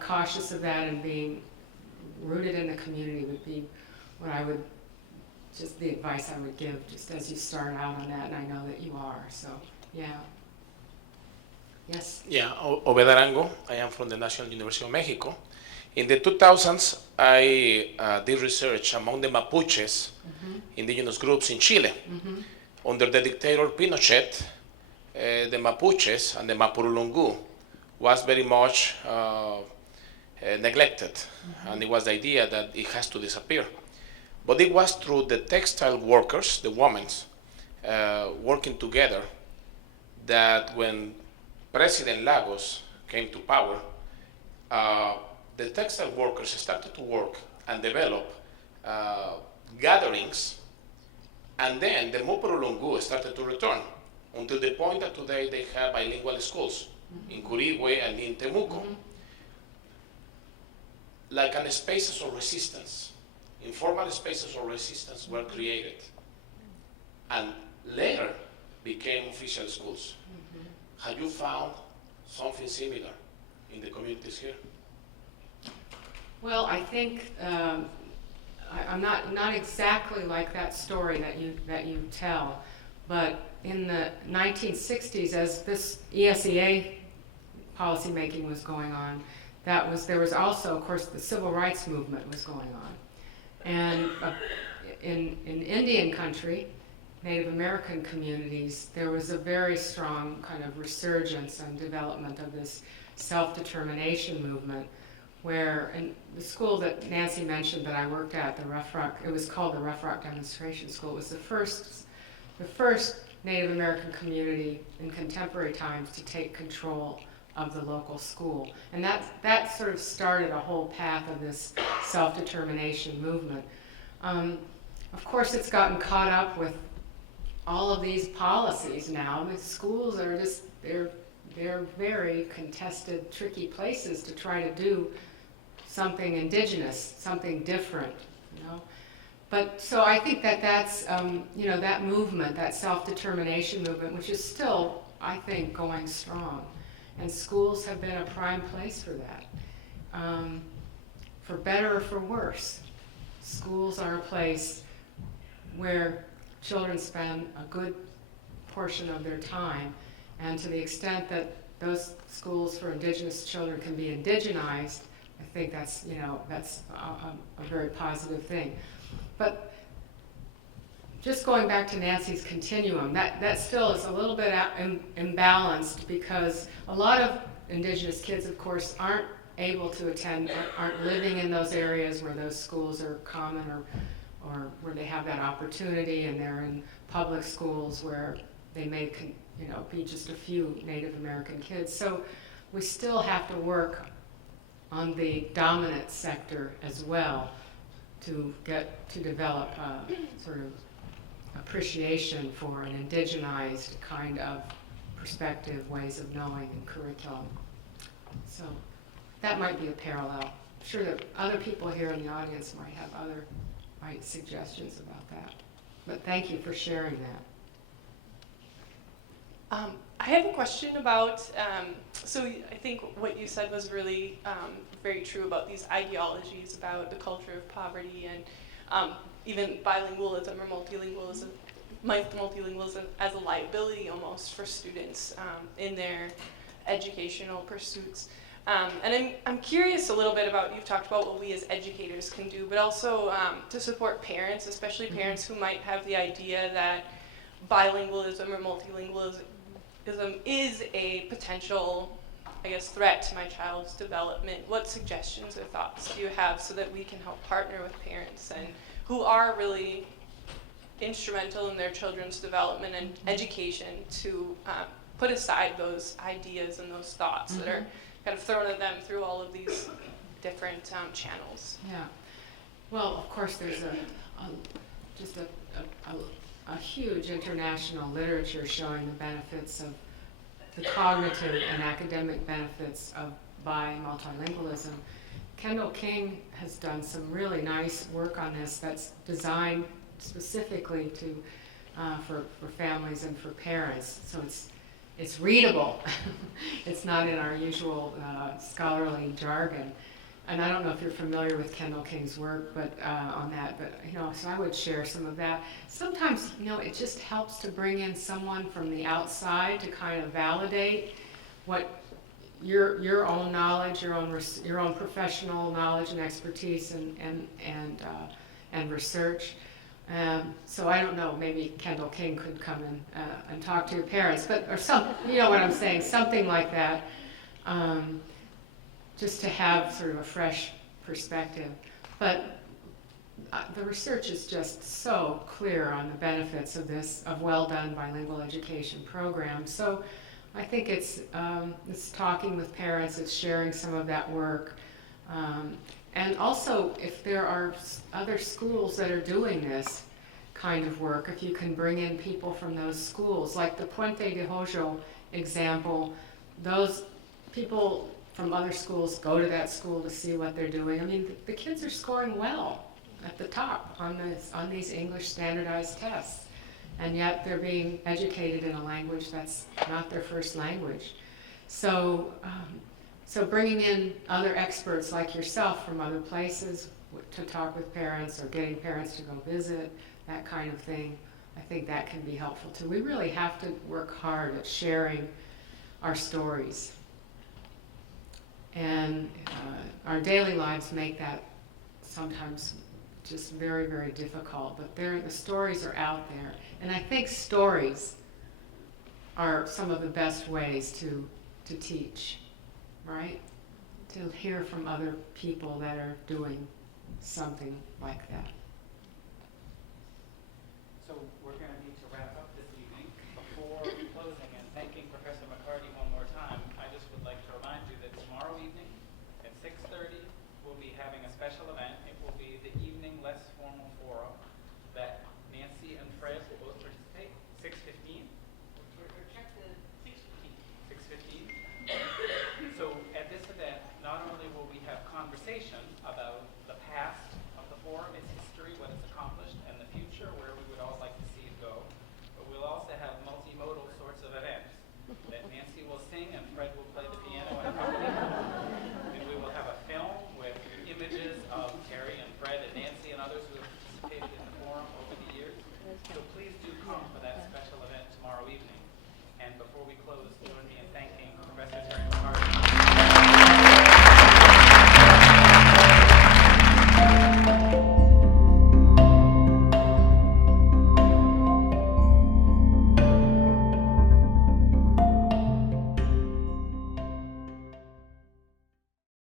cautious of that and being rooted in the community would be what I would, just the advice I would give, just as you start out on that, and I know that you are, so, yeah. Yes? Yeah, Obed Arango. I am from the National University of Mexico. In the 2000s, I did research among the Mapuches, indigenous groups in Chile. Under the dictator Pinochet, the Mapuches and the Mapurulungu was very much neglected, and it was the idea that it has to disappear. But it was through the textile workers, the women, working together, that when President Lagos came to power, the textile workers started to work and develop gatherings, and then the Mopurulungu started to return until the point that today they have bilingual schools in Curigüe and in Temuco. Like an spaces of resistance, informal spaces of resistance were created, and later became official schools. Have you found something similar in the communities here? Well, I think I'm not exactly like that story that you tell, but in the 1960s, as this ESEA policymaking was going on, there was also, of course, the civil rights movement was going on, and in Indian country, Native American communities, there was a very strong kind of resurgence and development of this self-determination movement, where in the school that Nancy mentioned that I worked at, the Rough Rock, it was called the Rough Rock Demonstration School. It was the first Native American community in contemporary times to take control of the local school. And that sort of started a whole path of this self-determination movement. Of course, it's gotten caught up with all of these policies now. The schools are just, they're very contested, tricky places to try to do something indigenous, something different, you know. But so I think that's, that movement, that self-determination movement, which is still, I think, going strong. And schools have been a prime place for that. For better or for worse, schools are a place where children spend a good portion of their time, and to the extent that those schools for indigenous children can be indigenized, I think that's a very positive thing. But just going back to Nancy's continuum, that still is a little bit imbalanced, because a lot of indigenous kids, of course, aren't able to attend, aren't living in those areas where those schools are common, or where they have that opportunity, and they're in public schools where they may be just a few Native American kids. So we still have to work on the dominant sector as well to develop sort of appreciation for an indigenized kind of perspective, ways of knowing, and curriculum. So that might be a parallel. I'm sure that other people here in the audience might have other suggestions about that. But thank you for sharing that. I have a question about, so I think what you said was really very true about these ideologies about the culture of poverty, and even bilingualism or multilingualism as a liability almost for students in their educational pursuits. And I'm curious a little bit about, you've talked about what we as educators can do, but also to support parents, especially parents who might have the idea that bilingualism or multilingualism is a potential, threat to my child's development. What suggestions or thoughts do you have so that we can help partner with parents and who are really instrumental in their children's development and education to put aside those ideas and those thoughts that are kind of thrown at them through all of these different channels? Yeah. Well, of course, there's a huge international literature showing the benefits of the cognitive and academic benefits of multilingualism. Kendall King has done some really nice work on this that's designed specifically for families and for parents. So it's readable. It's not in our usual scholarly jargon. And I don't know if you're familiar with Kendall King's work, but on that. But so I would share some of that. Sometimes it just helps to bring in someone from the outside to kind of validate what your own knowledge, your own professional knowledge and expertise and research. So I don't know. Maybe Kendall King could come in and talk to your parents, or some. You know what I'm saying? Something like that. Just to have sort of a fresh perspective. But the research is just so clear on the benefits of this, of well-done bilingual education programs. So I think it's talking with parents, it's sharing some of that work. And also, if there are other schools that are doing this kind of work, if you can bring in people from those schools, like the Puente de Hojo example, those people from other schools go to that school to see what they're doing. I mean, the kids are scoring well at the top on these English standardized tests, and yet they're being educated in a language that's not their first language. So, so bringing in other experts like yourself from other places to talk with parents, or getting parents to go visit, that kind of thing, I think that can be helpful too. We really have to work hard at sharing our stories. And our daily lives make that sometimes just very, very difficult, but the stories are out there. And I think stories are some of the best ways to teach, right? To hear from other people that are doing something like that. So we're going to need to wrap up this evening. Before closing and thanking Professor McCarty one more time, I just would like to remind you that tomorrow evening at 6:30 we'll be having a special event. It will be the evening less